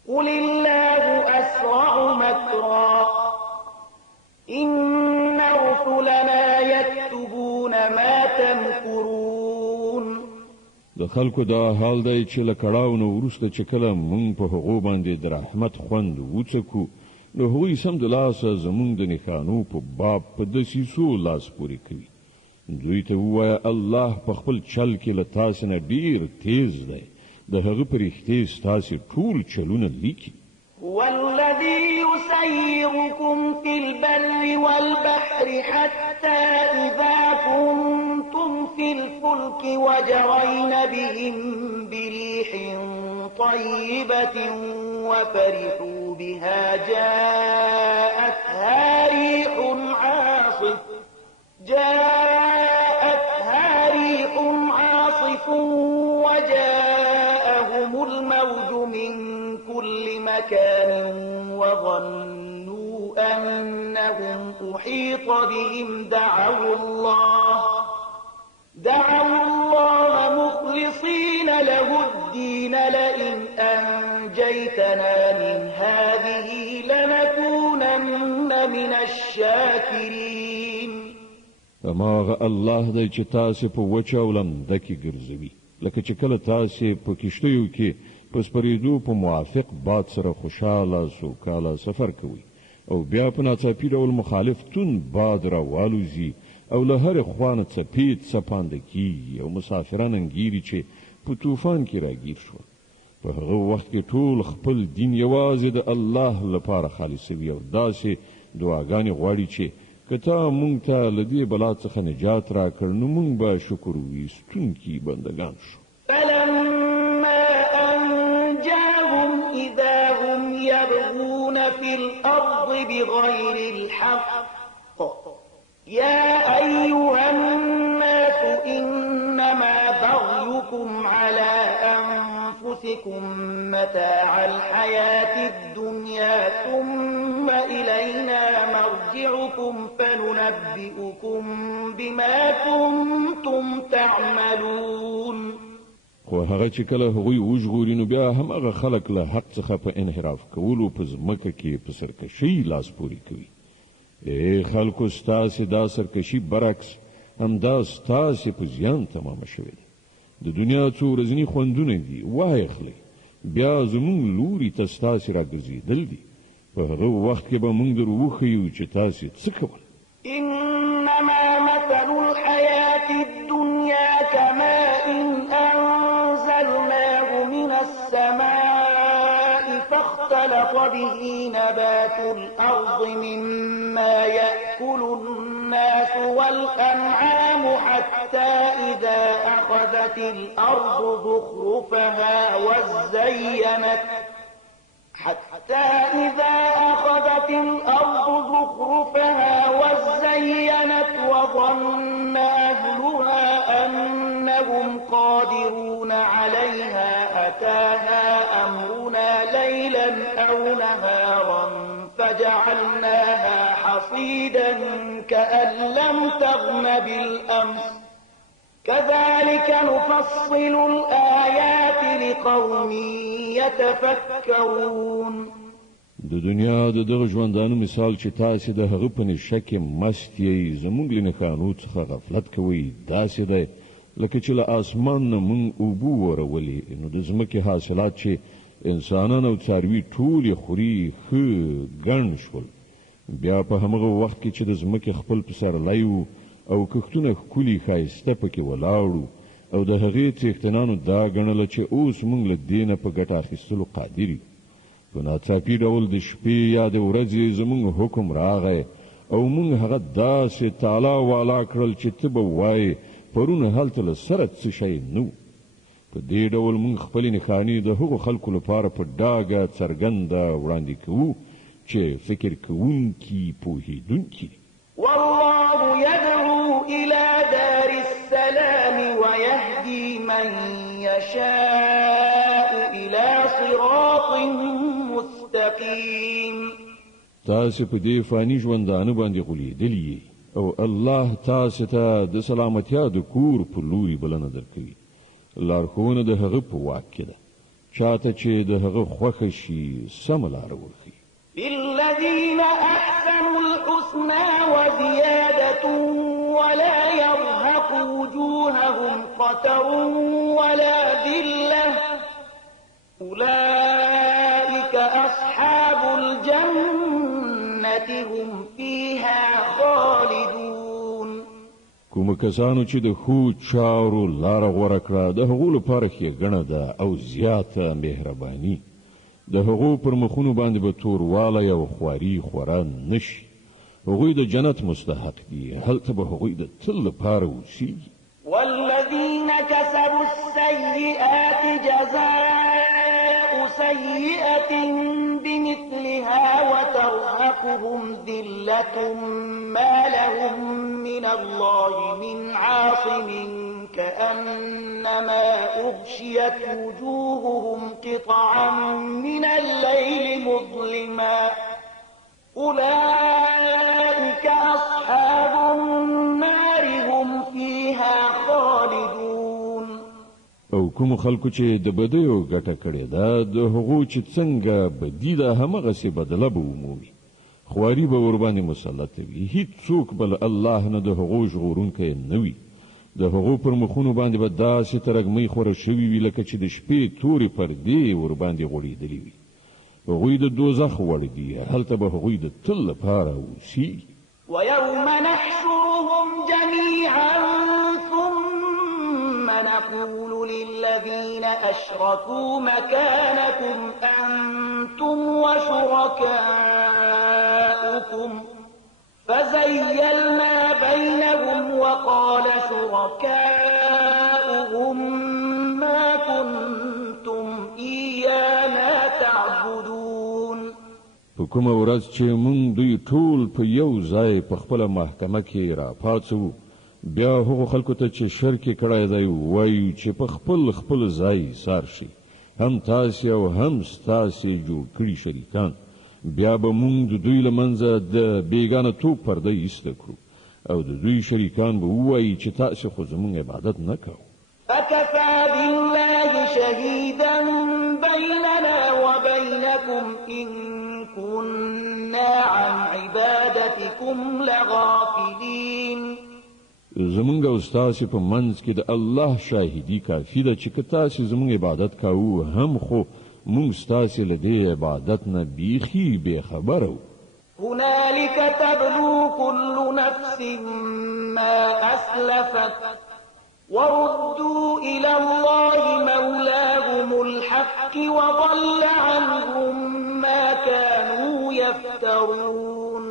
قل الله أسرع مكرا إن رسلنا يكتبون ما تمكرون. د خلکو دا حال دی چې له کړاو نه وروسته چې کله مونږ په هغو باندې د رحمت خوند وڅکو نو هغوی سمدلاسه زمونږ د نښانو په باب په دسیسو لاس پورې کوي. دوی ته ووایه الله په خپل چل کې له تاسې نه ډېر تیز دی د هغه په رښتې ستاسې ټول چلونه لیکي. هو الذي يسيركم في البر والبحر حتى إذا كنتم في الفلك وجرين بهم بريح طيبة وفرحوا بها جاءتها ريح عاصف وجاءهم الموج من كل مكان وظنوا أنهم أحيط بهم دعوا الله مخلصين له الدين لئن أنجيتنا من هذه لنكونن من الشاكرين. هماغه الله دی چې تاسې په وچه او لمده کې ګرځوي لکه چې کله تاسې په کښتیو کې په سپرېدو په موافق باد سره خوشحاله سوکاله سفر کوئ او بیا په ناڅاپي ډول مخالف توند باد راوالوځي او له هرې خوا نه څپې څپانده کېږي او مسافران انګیري چې په طوفان کې راګیر شول. په هغه وخت کې ټول خپل دین یوازې د الله لپاره خالصوي او داسې دعاګانې غواړي چې که تا مونږ ته له دې بلا څخه نجات راکړ نو مونږ به شکر ویستونکي بندګان شو. فلما أنجاهم إذا هم يبغون في الأرض بغير الحق يا أيها الناس إنما بغيكم على أنفسكم متاع الحياة الدنيا ثم إلينا مرجعكم فننبئكم بما كنتم تعملون. خو هغه چې کله هغوی وژغوري نو بیا هم هغه خلک له حق څخه په انحراف کولو په ځمکه کې په سرکشۍ لاس پورې کوي. خلکو ستاسې دا سرکشي برعکس همدا ستاسې په زیان تمامه شوې ده. د دنیا څو ورځني خوندونه دي واخلئ بیا زمونږ لوري ته ستاسې راګرځېدل دي. په هغه وخت کې به مونږ در وښیو چې تاسې څه کول. إنما مثل الحياة الدنيا كماء أنزلناه من السماء فاختلط به نبات الأرض مما يأكل الناس والأنعام حتى إذا أخذت الأرض زخرفها وزينت وظن أهلها أنهم قادرون عليها أتاها أمرنا ليلا أو نهارا فجعلناها حصيدا كأن لم تغن بالأمس كذلك نفصل الآيات لقوم يتفكرون. د دنیا د دغه ژوندانو مثال چې تاسې د هغه په نشه کې مست یې زموږ له نښانو څخه غفلت کوئ داسې دی لکه چې له اسمان نه موږ اوبه ورولې نو د ځمکې حاصلات چې انسانان او څاروي ټول خوري ښه ګڼ شول. بیا په همغه وخت کې چې د ځمکې خپل پسرلی او کښتونه ښکلي ښایسته پکې ولاړو او د هغې څښتنانو دا ګڼله چې اوس موږ له دې نه په ګټه اخیستلو قادر یو. په ناڅاپي ډول د شپې یا د ورځې زموږ حکم راغی او موږ هغه داسې تالا والا کړل چې ته به وایې پرون هلته له سره څه شی نه و. په دې ډول موږ خپلې نښانې د هغو خلکو لپاره په ډاګه څرګنده وړاندې کوو چې فکر کوونکي پوهېدونکي. والله يدعو إلى دار السلام ويهدي من يشاء إلى صراط مستقيم. تاسو په دې فاني ژوندانه باندې غولېدلي او الله تاسو ته د سلامتیا د کور په لوري بلنه درکوي. لارښوونه د هغه په واک کې ده. چاته چې د هغه خوښه شي سمه لاره ورښيي. للذين أحسنوا الحسنى وزيادة ولا يرهق وجوههم قتر ولا ذلة أولئك أصحاب الجنة هم فيها خالدون. کوم کسانو چې د ښو چارو لاره غوره کړه د هغو لپاره ښېګڼه ده او زیاته مهرباني. د هغو پر مخونو باندې به توروالی او خواري خورا نشي. هغوی د جنت مستحق دي. هلته به هغوی د تل لپاره اوسیږي. والذين كسبوا السيئات جزاء سيئة بمثلها وترهقهم ذلة ما لهم من الله من عاصم كأنما أغشيت وجوههم قطعا من الليل مظلما أولئك أصحاب النار هم فيها خالدون. او کوم خلکو چې د بدیو ګټه کړې ده د هغو چې څنګه بدی ده همغسې بدله به ومومي. خواري به ورباندې مسلط وي. هیڅوک بل الله نه د هغو ژغورونکی نه وي. د هغو پر مخونو باندې به داسې ترږمۍ خوره شوي وي لکه چې د شپې تورې پردې ورباندې غوړېدلې وي. هغوی د دوزخ وړ دي. هلته به هغوی د تل لپاره اوسیږي. ويوم نحشرهم جميعا ثم نقول للذين أشركوا مكانكم أنتم وشركاؤكم فزيلنا بينهم وقال شركاؤهم ما كنتم إيانا تعبدون. په کومه ورځ چې موږ دوی ټول په یو ځای په خپله محکمه کې راپاڅوو بیا هغو خلکو ته چې شرک یې کړی دی وایو چې په خپل ځای ایسار شي. هم تاسې او هم ستاسې جوړ کړي شریکان. بیا به موږ د دوی له منځه د بیګانه توب پرده ایسته کړو او د دوی شریکان به ووایي چې تاسې خو زموږ عبادت نه کوو. فكفى بالله شهيدا بيننا وبينكم إن كنا عن عبادتكم لغافلين. زمونږ او ستاسې په منځ کې د الله شاهدي کافي ده چې که تاسې زمونږ عبادت کوو هم خو موږ ستاسې له دې عبادت نه بیخي بېخبره وو. هنالك تبلو كل نفس ما أسلفت وردوا إلى الله مولاهم الحق وضل عنهم ما كانوا يفترون.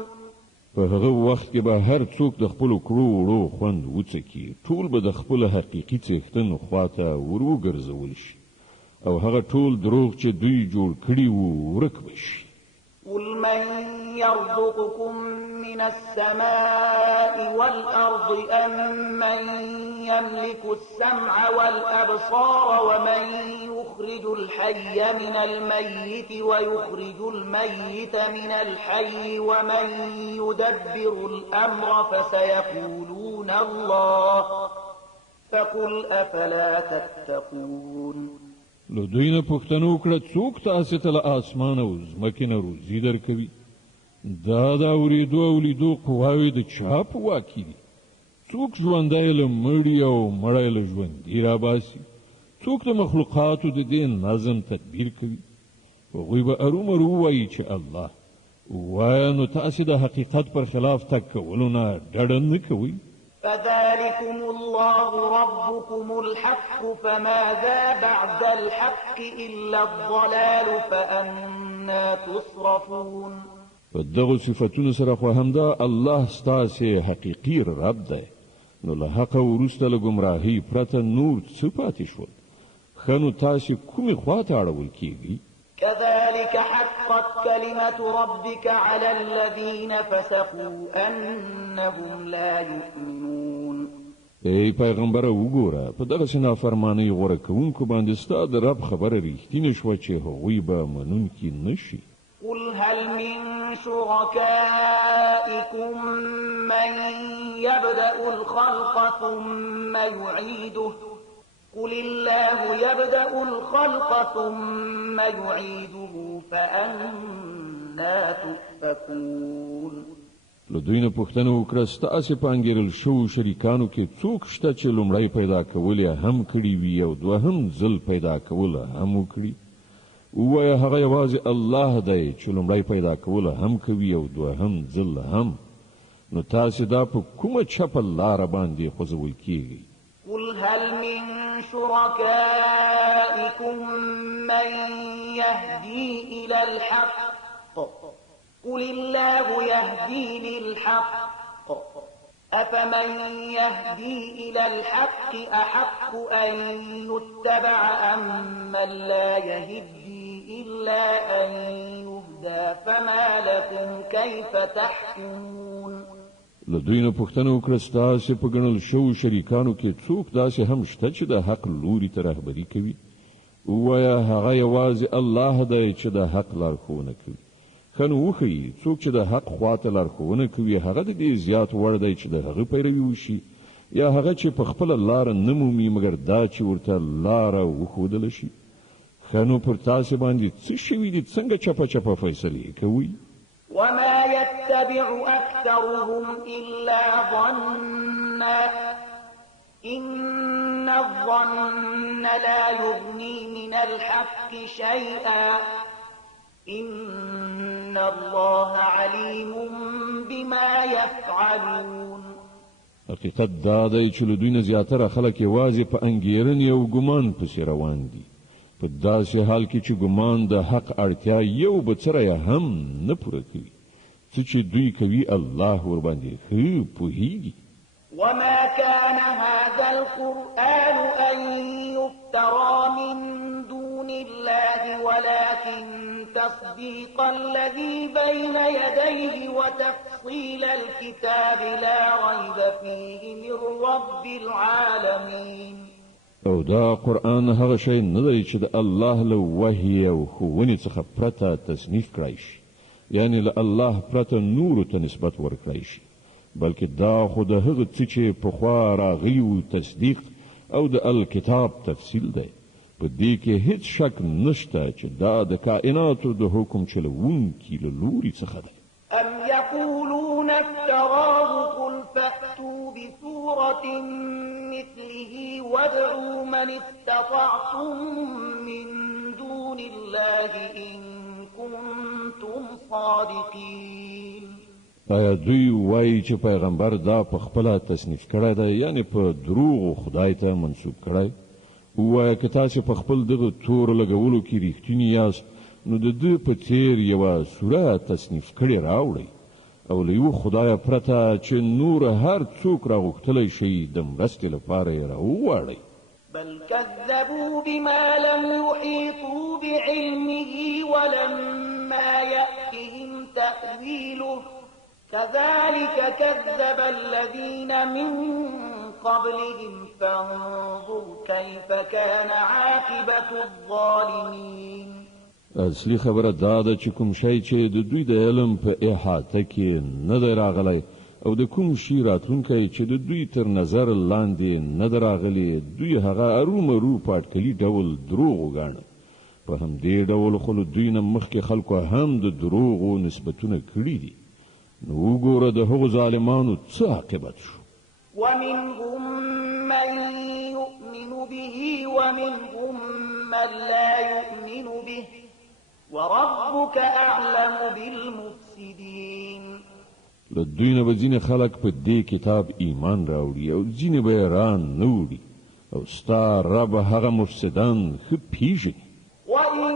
په هغه وخت کې به هر څوک د خپلو کړو وړو خوند وڅکي. ټول به د خپل حقیقي څښتن خواته وروګرځول شي او هغه ټول دروغ چې دوی جوړ کړي وو ورک به شي. قل من يرزقكم من السماء والأرض أم من يملك السمع والأبصار ومن يخرج الحي من الميت ويخرج الميت من الحي ومن يدبر الأمر فسيقولون الله فقل أفلا تتقون. نو دوی نه پوښتنه وکړه څوک تاسې ته له اسمانه او ځمکې نه روزي درکوي؟ دا د اورېدو او لیدو قواوې د چا په واک کې دي؟ څوک ژوندی له مړي او مړی له ژوندي راباسي، څوک د مخلوقاتو د دې نظم تدبیر کوي. هغوی به ارومرو ووایي چې الله. ووایه نو تاسې د حقیقت پر خلاف تګ کولو نه ډډه نه کوئ. فذلكم الله ربكم الحق فماذا بعد الحق إلا الضلال فأنا تصرفون. په دغو صفتونو سره خو همدا الله ستاسې حقیقي رب دی، نو له حقه وروسته له ګمراهۍ پرته نور څه پاتې شول؟ ښه نو تاسې کومې خواته اړول کیږئ؟ كذلك حقت كلمة ربك على الذين فسقوا أنهم لا يؤمنون. ای پیغمبره وګوره، په دغسې نافرمانۍ غوره کوونکو باندې ستا د رب خبره رښتینې شوه چې هغوی به منونکي نه شي. قل هل من شركائكم من يبدأ الخلق ثم يعيده قل الله يبدأ الخلق ثم يعيده فأنا تؤفكون. له دوی نه پوښتنه وکړه، ستاسې په انګېرل شوو شریکانو کې څوک شته چې لومړی پیدا کول یې هم کړي وي او دوهم ځل پیدا کول هم وکړي؟ ووایه هغه یوازې الله دی چې لومړی پیدا کول هم کوي او دوهم ځل هم. نو تاسې دا په کومه چپه لاره باندې خوځول کیږئ؟ قل هل من شركائكم من يهدي إلى الحق قل الله يهدي للحق أفمن يهدي إلى الحق أحق أن يتبع أم من لا يهدي إلا أن يهدى فما لكم كيف تحكمون. له دوی نه پوښتنه وکړه، ستاسې په ګڼل شوو شریکانو کې څوک داسې هم شته چې د حق لوري ته رهبري کوي؟ ووایه هغه یوازې الله دی چې د حق لارښوونه کوي. ښه نو وښیي څوک چې د حق خواته لارښوونه کوي هغه د دې زیات وړ دی چې د هغه پیروي وشي، یا هغه چې په خپله لاره نه مومي مګر دا چې ورته لاره وښودله شي. ښه نو پر تاسې باندې څه شوي دي؟ څنګه چپه چپه فیصلې کوئ؟ وما يتبع أكثرهم إلا ظنا إن الظن لا يغني من الحق شيئا إن الله عليم بما يفعلون. حقیقت دا دی چې له دوی نه زیاتره خلک یوازې په انګېرنې او ګمان پسې روان دي، په داسې حال کې چې ګمان د حق اړتیا یو بڅره یې هم نه پوره کوي. څه چې دوی کوي الله ورباندې ښه پوهیږي. وما كان هذا القرآن أن يفترى من دون الله ولكن تصديق الذي بين يديه وتفصيل الكتاب لا ريب فيه من رب العالمين. او دا قرآن هغه شی نه دی چې د الله له وحی او ښوونې څخه پرته تصنیف کړی شي، یعنی له الله پرته نورو ته نسبت ورکړی شي، بلکې دا خو د هغه څه چې پخوا راغلي وو تصدیق او د الکتاب تفصیل دی. په دې کې هیڅ شک نشته چې دا د کائناتو د حکم چلوونکي له لوري څخه دی. أم يقولون افتراه قل فأتوا بسورة مثله وادعوا من استطعتم من دون الله إن كنتم صادقين. آیا دوی وایي چې پیغمبر دا په خپله تصنیف کړی دی، یعنی په دروغو خدای ته منسوب کړی؟ ووایه که تاسې په خپل دغه تور لګولو کې رښتیني یاست نو د ده په څېر یوه سوره تصنیف کړې راوړئ او له یو خدایه پرته چې نور هر څوک راغوښتلی شي د مرستې لپاره یې راوواړئ. بل كذبوا بما لم يحيطوا بعلمه ولما يأتهم تأويله كذلك كذب الذين من قبلهم فانظر كيف كان عاقبة الظالمين. اصلي خبره دا ده چې کوم شی چې د دوی د علم په احاطه کې نه دی راغلی او د کوم شي راتلونکی چې د دوی تر نظر لاندې نه دی راغلی، دوی هغه ارومرو په اټکلي ډول دروغ وګاڼه. په همدې ډول خو له دوی نه مخکې خلکو هم د دروغو نسبتونه کړي دي. نو وګوره د هغو ظالمانو څه عاقبت شو. ومنهم من يؤمن به ومنهم من لا يؤمن به وربك أعلم بالمفسدين. له دوی نه به ځینې خلک په دې کتاب ایمان راوړي او ځینې به یې ران نه وړي او ستا رب هغه مفسدان ښه پیژني. وإن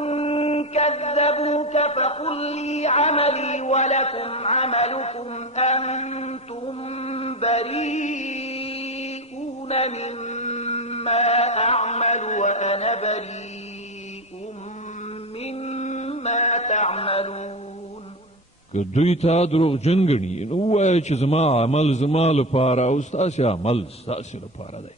كذبوك فقل لي عملي ولكم عملكم أنتم بريئون مما أعمل وأنا بريء مما تعملون. که دوی تا دروغجن ګڼي نو ووایه چې زما عمل زما لپاره او ستاسې عمل ستاسې لپاره دی.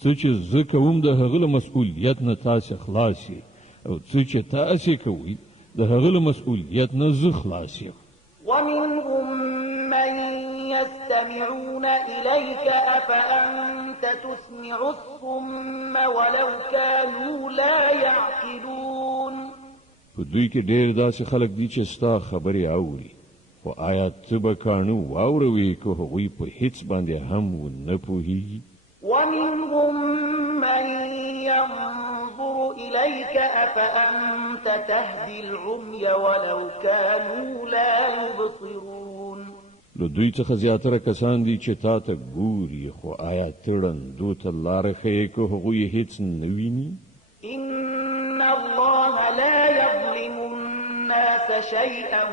څه چې زه کوم د هغه له مسؤلیت نه تاسې خلاص یې او څه چې تاسې کوئ د هغه له مسؤلیت نه زه خلاص یم. ومنهم من يستمعون إليك أفأنت تسمع الصم ولو كانوا لا يعقلون. په دوی کې ډېر داسې خلک دي چې ستا خبرې اوري خو آیا ته به کاڼه واوروې که هغوی په هیڅ باندې هم ونه پوهېږي. ومنهم من ينظر إليك أفأنت تهدي العمي ولو كانوا لا يبصرون. له دوی څخه زیاتره کسان دي چې تا ته ګوري خو آیا ته ړندو ته لاره ښیې که هغوی هیڅ نه ویني. إن الله لا يظلم الناس شيئا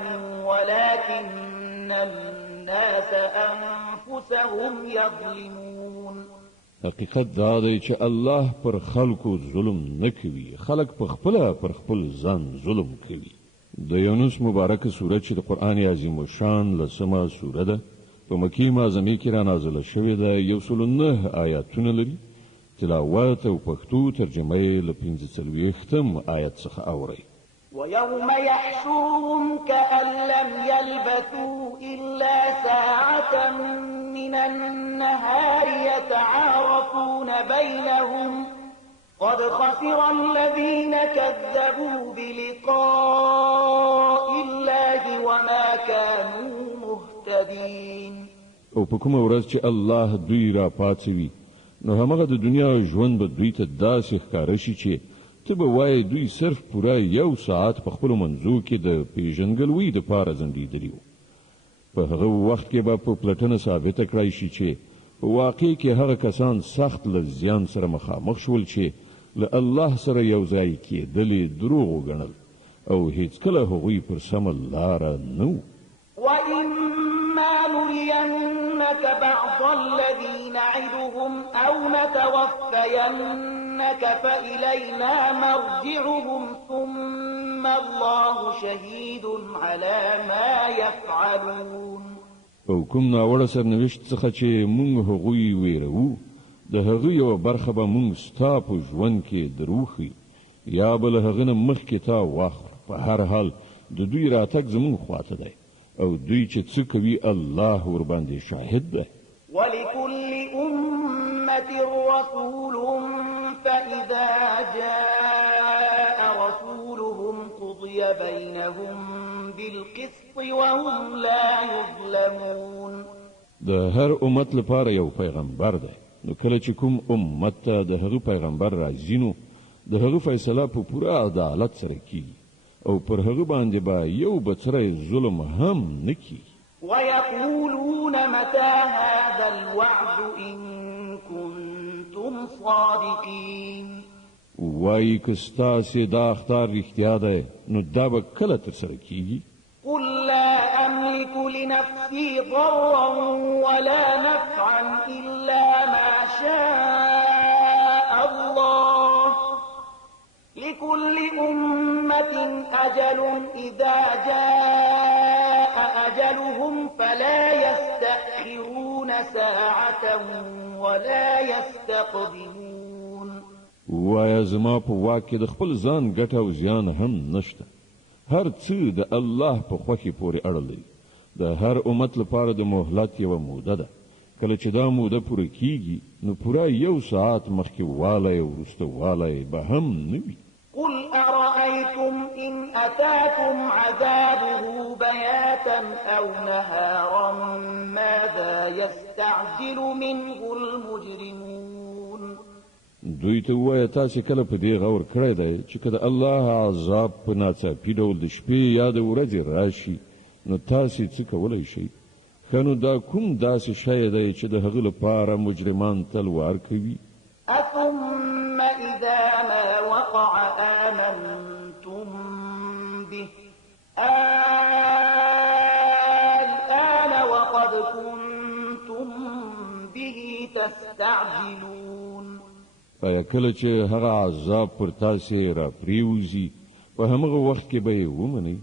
ولكن الناس أنفسهم يظلمون. حقیقت دا دی چې الله پر خلکو ظلم نه کوي، خلک په خپله پر خپل ځان ظلم کوي. د یونس مبارکه سوره چې د قرآن عظیم الشان لسمه سوره ده په مکې معظمې کې را نازله شوې ده، 109 آیاتونه لري. تلاوت او پښتو ترجمه یې له 45 آیت څخه اورئ. ويوم يحشرهم كأن لم يلبثوا إلا ساعة من النهار يتعارفون بينهم قد خسر الذين كذبوا بلقاء الله وما كانوا مهتدين. او په کومه ورځ چې الله دوی را پاڅوي نو همغه د دنیا ژوند به دوی ته داسې ښکاره شي چې ته به وایې دوی صرف پوره 1 ساعت په خپلو منځو کې د پیژنګلوۍ دپاره ځنډېدلي وو. په هغه وخت کې به په پلټنه ثابته کړی شي چې په واقع کې هغه کسان سخت له زیان سره مخامخ شول چې له الله سره یو ځای کېدلې دروغ وګڼل او هیڅکله هغوی پر سمه لاره نه وو. وإما نرينك بعض الذي نعدهم أو نتوفينك فإلينا مرجعهم ثم الله شهيد على ما يفعلون. او کوم ناوړه سرنوشت څخه چې مونږ هغوی ویرو د هغه یوه برخه به مونږ ستا په ژوند کې دروخي یا به له هغه نه مخکې تا واخلو. په هر حال د دوی راتګ زمونږ خواته دی او دوی چې څه کوي الله ورباندې شاهد ده. ولكل أمة رسول فإذا جاء رسولهم قضي بينهم بالقسط وهم لا يظلمون. د هر امت لپاره یو پیغمبر دی نو کله چې کوم امت ته د هغه پیغمبر راځي نو د هغه فیصله په پوره عدالت سره کیږي او پر هغه باندې به یو بڅری ظلم هم نکي. ويقولون متى هذا الوعد إن كنتم صادقين. وای که ستاسې دا اختار رښتیا دی نو دا به کله ترسره کیږي. قل لا أملك لنفسي ضرا ولا نفعا إلا ما شاء الله لكل أمة أجل إذا جاء أجلهم فلا يستأخرون ساعة ولا يستقدمون. وایا زما په واک کې د خپل ځان ګټه او زیان هم نشته. هر څه د الله په خوښې پورې اړه لري. د هر امت لپاره د مهلت یوه موده ده. کله چې دا موده پوره کیږي نو پوره 1 ساعت مخکې والی او وروسته والی به هم نه وي. قل أرأيتم أفرأيتم إن أتاكم عذابه بياتا أو نهارا ماذا يستعجل منه المجرمون. دوی ته وایه تاسې کله په دې غور کړی دی چې که د الله عذاب په ناڅاپي ډول د شپې یا د ورځې راشي نو تاسې څه کولی شئ؟ ښه نو دا کوم داسې شی دی چې د هغه لپاره مجرمان تلوار کوي؟ أثم إذا ما وقع آمنتم به الآن وقد كنتم به تستعجلون. آیا کله چې هغه عذاب پر تاسې را پریوزي په همغه وخت کې به یې ومنئ؟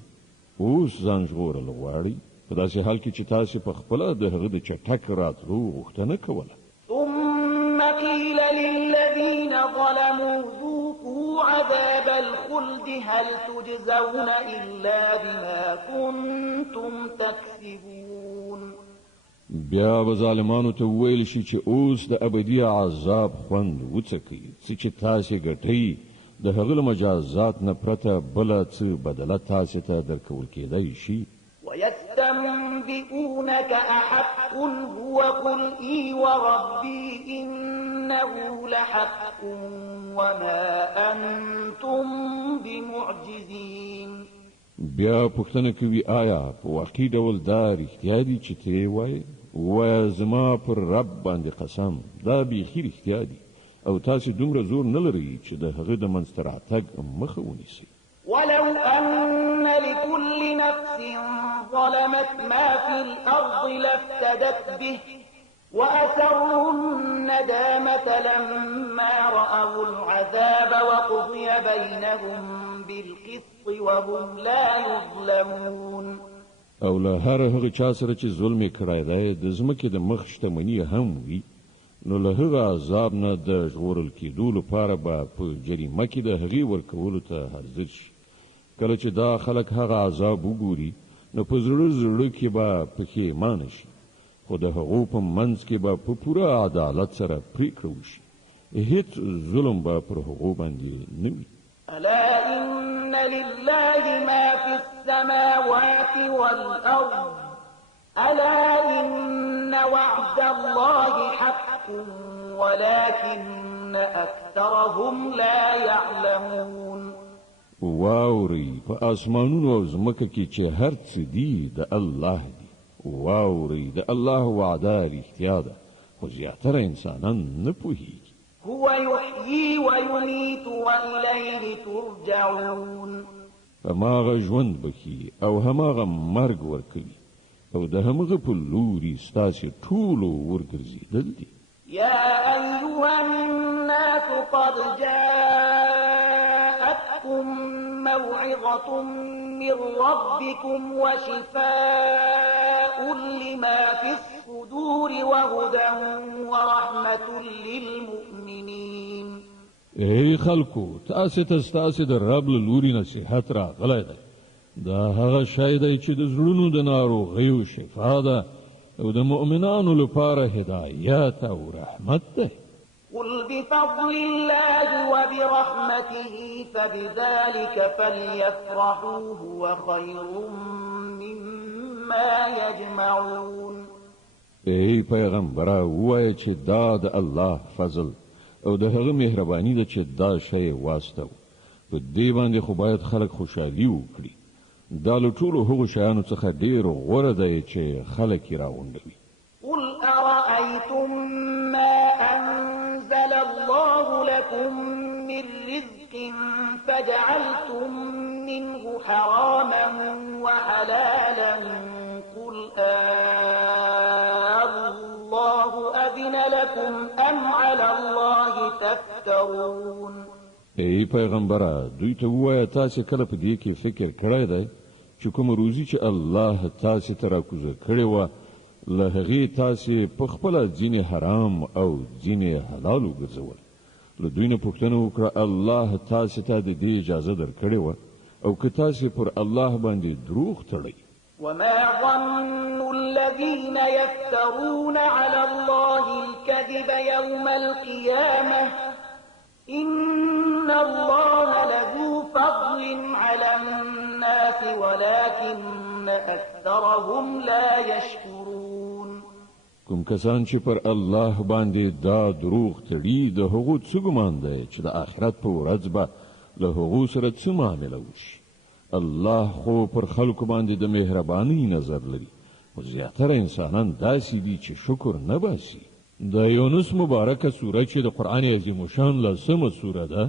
اوس ځان ژغورل غواړئ په داسې حال کې چې تاسې په خپله د هغه د چټک راتلو غوښتنه کوله. ثم قيل للذين ظلموا ذوقوا عذاب الخلد هل تجزون إلا بما كنتم تكسبون. بیا به ظالمانو ته وویل شي چې اوس د ابدي عذاب خوند وڅکئ څه چې تاسې ګټئ د هغه له مجازات نه پرته بله څه بدله تاسې ته درکول کېدی شي. ويستنبئونك أحق هو قل إي وربي إنه لحق وما أنتم بمعجزين. بیا پوښتنه کوي آیا په واقعي ډول دا رښتیا دي چې ته یې وایې؟ ووایه زما پر رب باندې قسم دا بیخي رښتیا دي او تاسې دومره زور نه لرئ چې د هغه د منځته راتګ مخه ونیسئ. ولو أن لكل نفس ظلمت ما في الأرض لافتدت به وأسروا الندامة لما رأوا العذاب وقضي بينهم بالقسط وهم لا يظلمون. او له هر هغه چا سره چې ظلم یې کړی دی د ځمکې د مخ شتمني هم وي نو له هغه عذاب نه د ژغورل کېدو لپاره به په جریمه کې د هغې ورکولو ته حاضر شي. کله چې دا خلک هغه عذاب وګوري نو په زړه زړه کې به پښیمانه شي خو د هغو په منځ کې به په پوره عدالت سره پریکړه وشي. هیڅ ظلم به پر هغو باندې نه وي. ألا إن لله ما في السماوات والأرض ألا إن وعد الله حق ولكن أكثرهم لا يعلمون. واوري په اسمانونو او ځمکه کې چې هر څه دي د الله دي. واوري د الله وعده رښتیا ده خو زیاتره انسانان نه پوهیږي. هو يحيي ويميت وإليه ترجعون. هماغه ژوند بخي او هماغه مرګ ورکوي او د همغه په لوري ستاسې ټولو ورګرځېدل دي. يا أيها الناس قد جاءتكم موعظة من ربكم وشفاء لما في الصدور وهدى ورحمة للمؤمنين. ای خلکو تاسې ته ستاسې د رب له لوري نصیحت راغلی دی. دا هغه شی دی چې د زړونو د ناروغیو شفا ده او د مؤمنانو لپاره هدایت او رحمت ده. قل بفضل الله وبرحمته فبذلك فليفرحوا هو خير مما يجمعون. ای پیغمبره ووایه چې دا د الله فضل او د هغه مهرباني ده چې دا شی واستو په دې باندې خو باید خلک خوشحالي وکړي. دا له ټولو هغو شیانو څخه ډېر غوره دی چې خلک یې راغونډوي. قل أرأيتم ما أنزل الله لكم من رزق فجعلتم منه حراما وحلالا قل الله أذن لكم أم على الله تفترون. ای پیغمبره دوی ته ووایه تاسې کله په دې کې فکر کړی دی چې کومه روزي چې الله تاسې ته راکوزه کړې وه له هغې تاسې په خپله ځینې حرام او ځینې حلال وګرځول. له دوی نه پوښتنه وکړه الله تاسې ته د دې اجازه درکړې وه او که تاسې پر الله باندې دروغ تړئ. وما ظن الذين يفترون على الله الكذب يوم القيامة إن الله لذو فضل على الناس ولكن أكثرهم لا يشكرون کوم کسان چې پر الله باندې دا دروغ تړي د هغو څه ګمان دی چې د آخرت په ورځ به له هغو سره څه معامله وشي الله خو پر خلکو باندې د مهربانۍ نظر لري خو زیاتره انسانان داسې دي چې شکر نه باسي د یونس مبارکه سوره چې د قرآن عظیم الشان لسمه سوره ده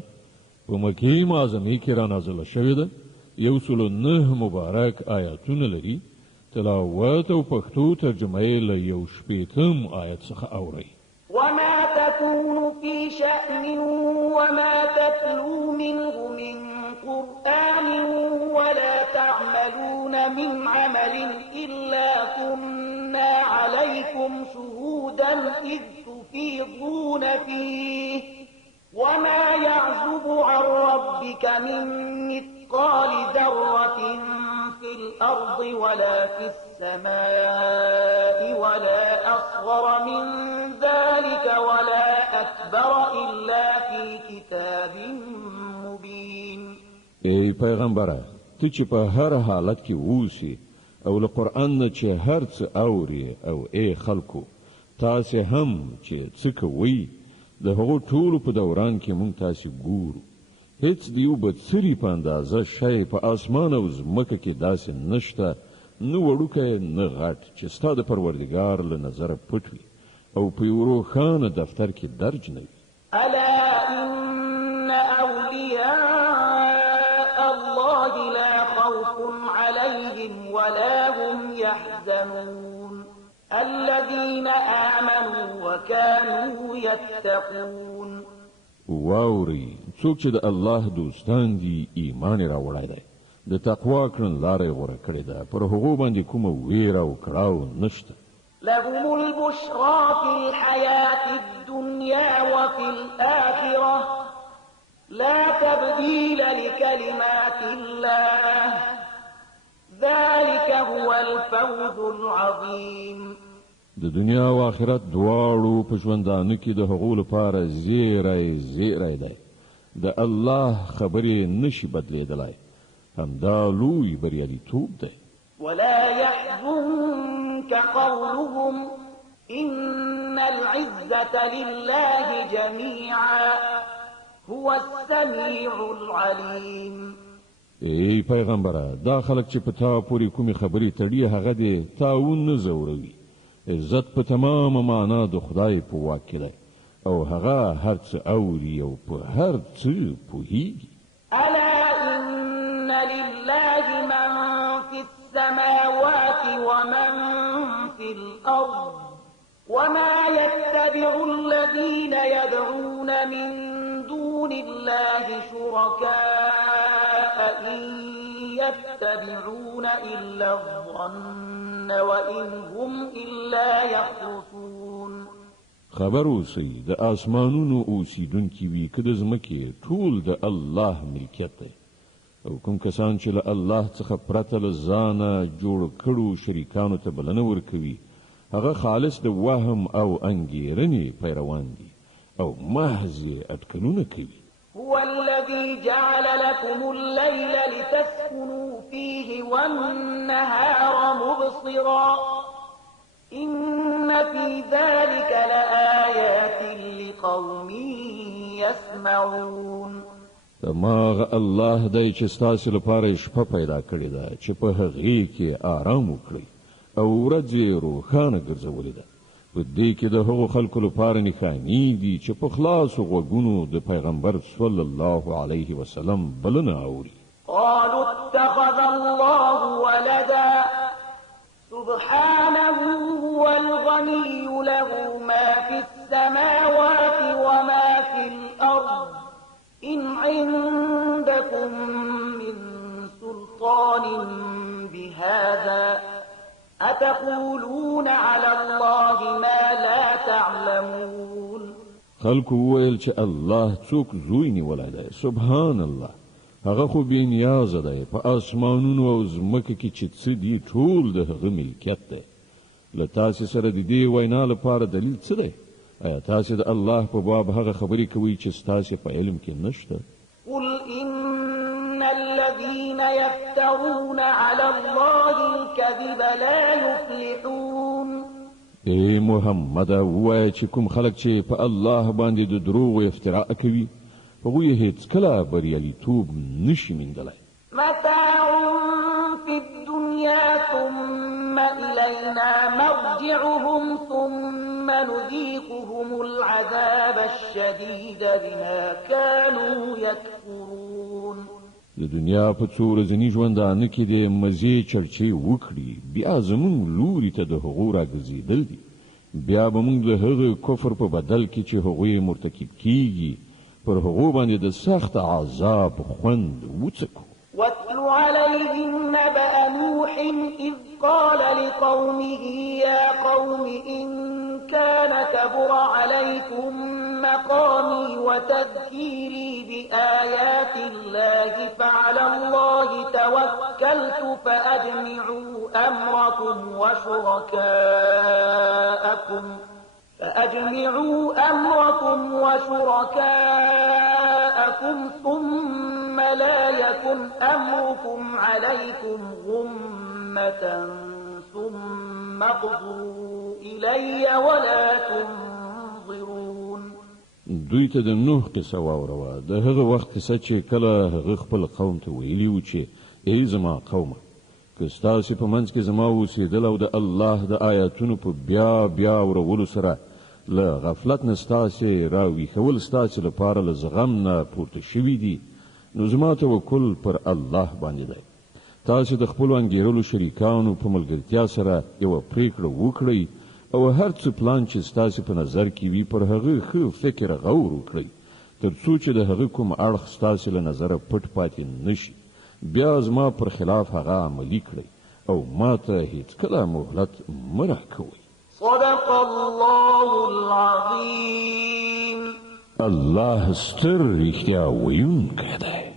په مکې معظمې کې را نازله شوې ده 109 مبارک آیاتونه لري تلاوت او پښتو ترجمه یې له 1 آیت څخه اورئ وما تكون في شأن وما تتلو منه من قرآن ولا تعملون من عمل إلا كنا عليكم شهودا إذ تفيضون فيه وما يعزب عن ربك من مثقال ذرة في الأرض ولا في السماء ولا أصغر من ذلك ولا أكبر إلا في كتاب مبين ای پیغمبره ته چې په هر حالت کې اوسې او له قرآن نه چې هر څه اوري او ای خلکو تاسې هم چې څه کوئ د هغو ټولو په دوران کې مونږ تاسې ګورو هیڅ د یو بڅري په اندازه شی په اسمان او ځمکه کې داسې نشته نه وړوکی نه غټ چې ستا د پروردګار له نظره پټ وي او په یو روښانه دفتر کې درج نه وي ألا إن أولياء الله لا خوف عليهم ولا هم يحزنون الذين آمنوا وكانوا يتقون واوري څوک چې د الله دوستان دي ایمان راوړی دی د تقوا کړنلاره غوره کړې ده پر هغو باندې کومه ویره او کړاو نشته لهم البشرى في الحياة الدنيا وفي الآخرة لا تبديل لكلمات الله ذلك هو الفوز العظيم د دنیا او آخرت دواړو په ژوندانه کې د هغو لپاره زیری دی د الله خبرې نشي بدلیدلی همدا لوی بریالیتوب دی ولا يحزنك قولهم إن العزة لله جميعا هو السميع العليم ای پیغمبره دا خلک چې په تا پورې کومې خبرې تړي هغه دې تاون نه زوروي عزت په تمامه معنا د خدای په واک کې دی او هغه هر څه اوري او په هر څه پوهیږي ألا إن لله من في السماوات ومن في الأرض وما يتبع الذين يدعون من دون الله شركاء إن يتبعون إلا الظن وإن هم إلا يخرصون خبر اوسئ د آسمانونو اوسیدونکي وي که د ځمکې ټول د الله ملکیت دی او کوم کسان چې له الله څخه پرته له ځانه جوړ کړو شریکانو ته بلنه ورکوي هغه خالص د وهم او انګیرنې پیروان دي او محض اټکلونه کوي هو الذي جعل لكم الليل لتسكنوا فيه والنهار مبصرا إن في ذلك لآيات لقوم يسمعون دماغ الله دی چې ستاسو لپاره شپه پیدا کړې ده چې په هغې کې آرام وکړئ او ورځ یې روښانه ګرځولې ده په دې کې د هغو خلکو لپاره نښانې دي چې په خلاصو غوږونو د پیغمبر صلی الله علیه وسلم بلنه اوري قالوا اتخذ الله ولدا سبحانه هو الغني له ما في السماوات وما في الأرض إن عندكم من سلطان بهذا أتقولون على الله ما لا تعلمون خلکو وویل چې الله څوک زوی نیولی دی سبحان الله هغه خو بې نیازه دی په اسمانونو او ځمکه کې چې څه دي ټول د هغه ملکیت دی له تاسې سره د دې وینا لپاره دلیل څه دی آیا تاسې د الله په باب هغه خبرې کوئ چې ستاسې په علم کې نشته قل إن الذين يفترون على الله الكذب لا يفلحون. ای محمد ووایه چې کوم خلک چې په الله باندې د دروغ افتراء کوي هغوی هیڅ کله بریالیتوب نشي موندلی. متاع في الدنيا ثم إلينا مرجعهم ثم نذيقهم العذاب الشديد بما كانوا يكفرون. د دنیا په څو ورځني ژوندانه کې د مزې چرچې وکړي بیا زموږ لوري ته د هغو راګرځېدل دي. بیا به موږ د هغه کفر په بدل کې چې هغوی مرتکب کیږي پر هغو باندې د سخت عذاب خوند وڅکو. واتل عليهم نبأ نوح إذ قال لقومه يا قوم إن كان كبر عليكم مقامي وتذكيري بآيات الله فعلى الله توكلت فأجمعوا أمركم وشركاءكم ثم لا يكن أمركم عليكم غمة ثم اقضوا إلي ولا تنظرون. دوی ته د نوح قصه واوروه. د هغه وخت کیسه چې کله هغه خپل قوم ته ویلي و چې ای زما قومه که ستاسې په منځ کې زما اوسېدل او د الله د آیاتونو په بیا اورولو سره له غفلت نه ستاسې راویښول ستاسې لپاره له زغم نه پورته شوي دي نو زما توکل پر الله باندې دی. تاسې د خپلو انګېرلو شریکانو په ملګرتیا سره یوه پریکړه وکړئ او هر څه پلان چې ستاسې په نظر کې وي پر هغه ښه فکر غور وکړئ تر څو چې د هغه کوم اړخ ستاسې له نظره پټ پاتې نشي. بیا زما پر خلاف هغه عملي کړئ او ما ته هیڅ کله مهلت مه راکوئ. صدق الله العظيم. الله ستر رښتیا ویونکی دی.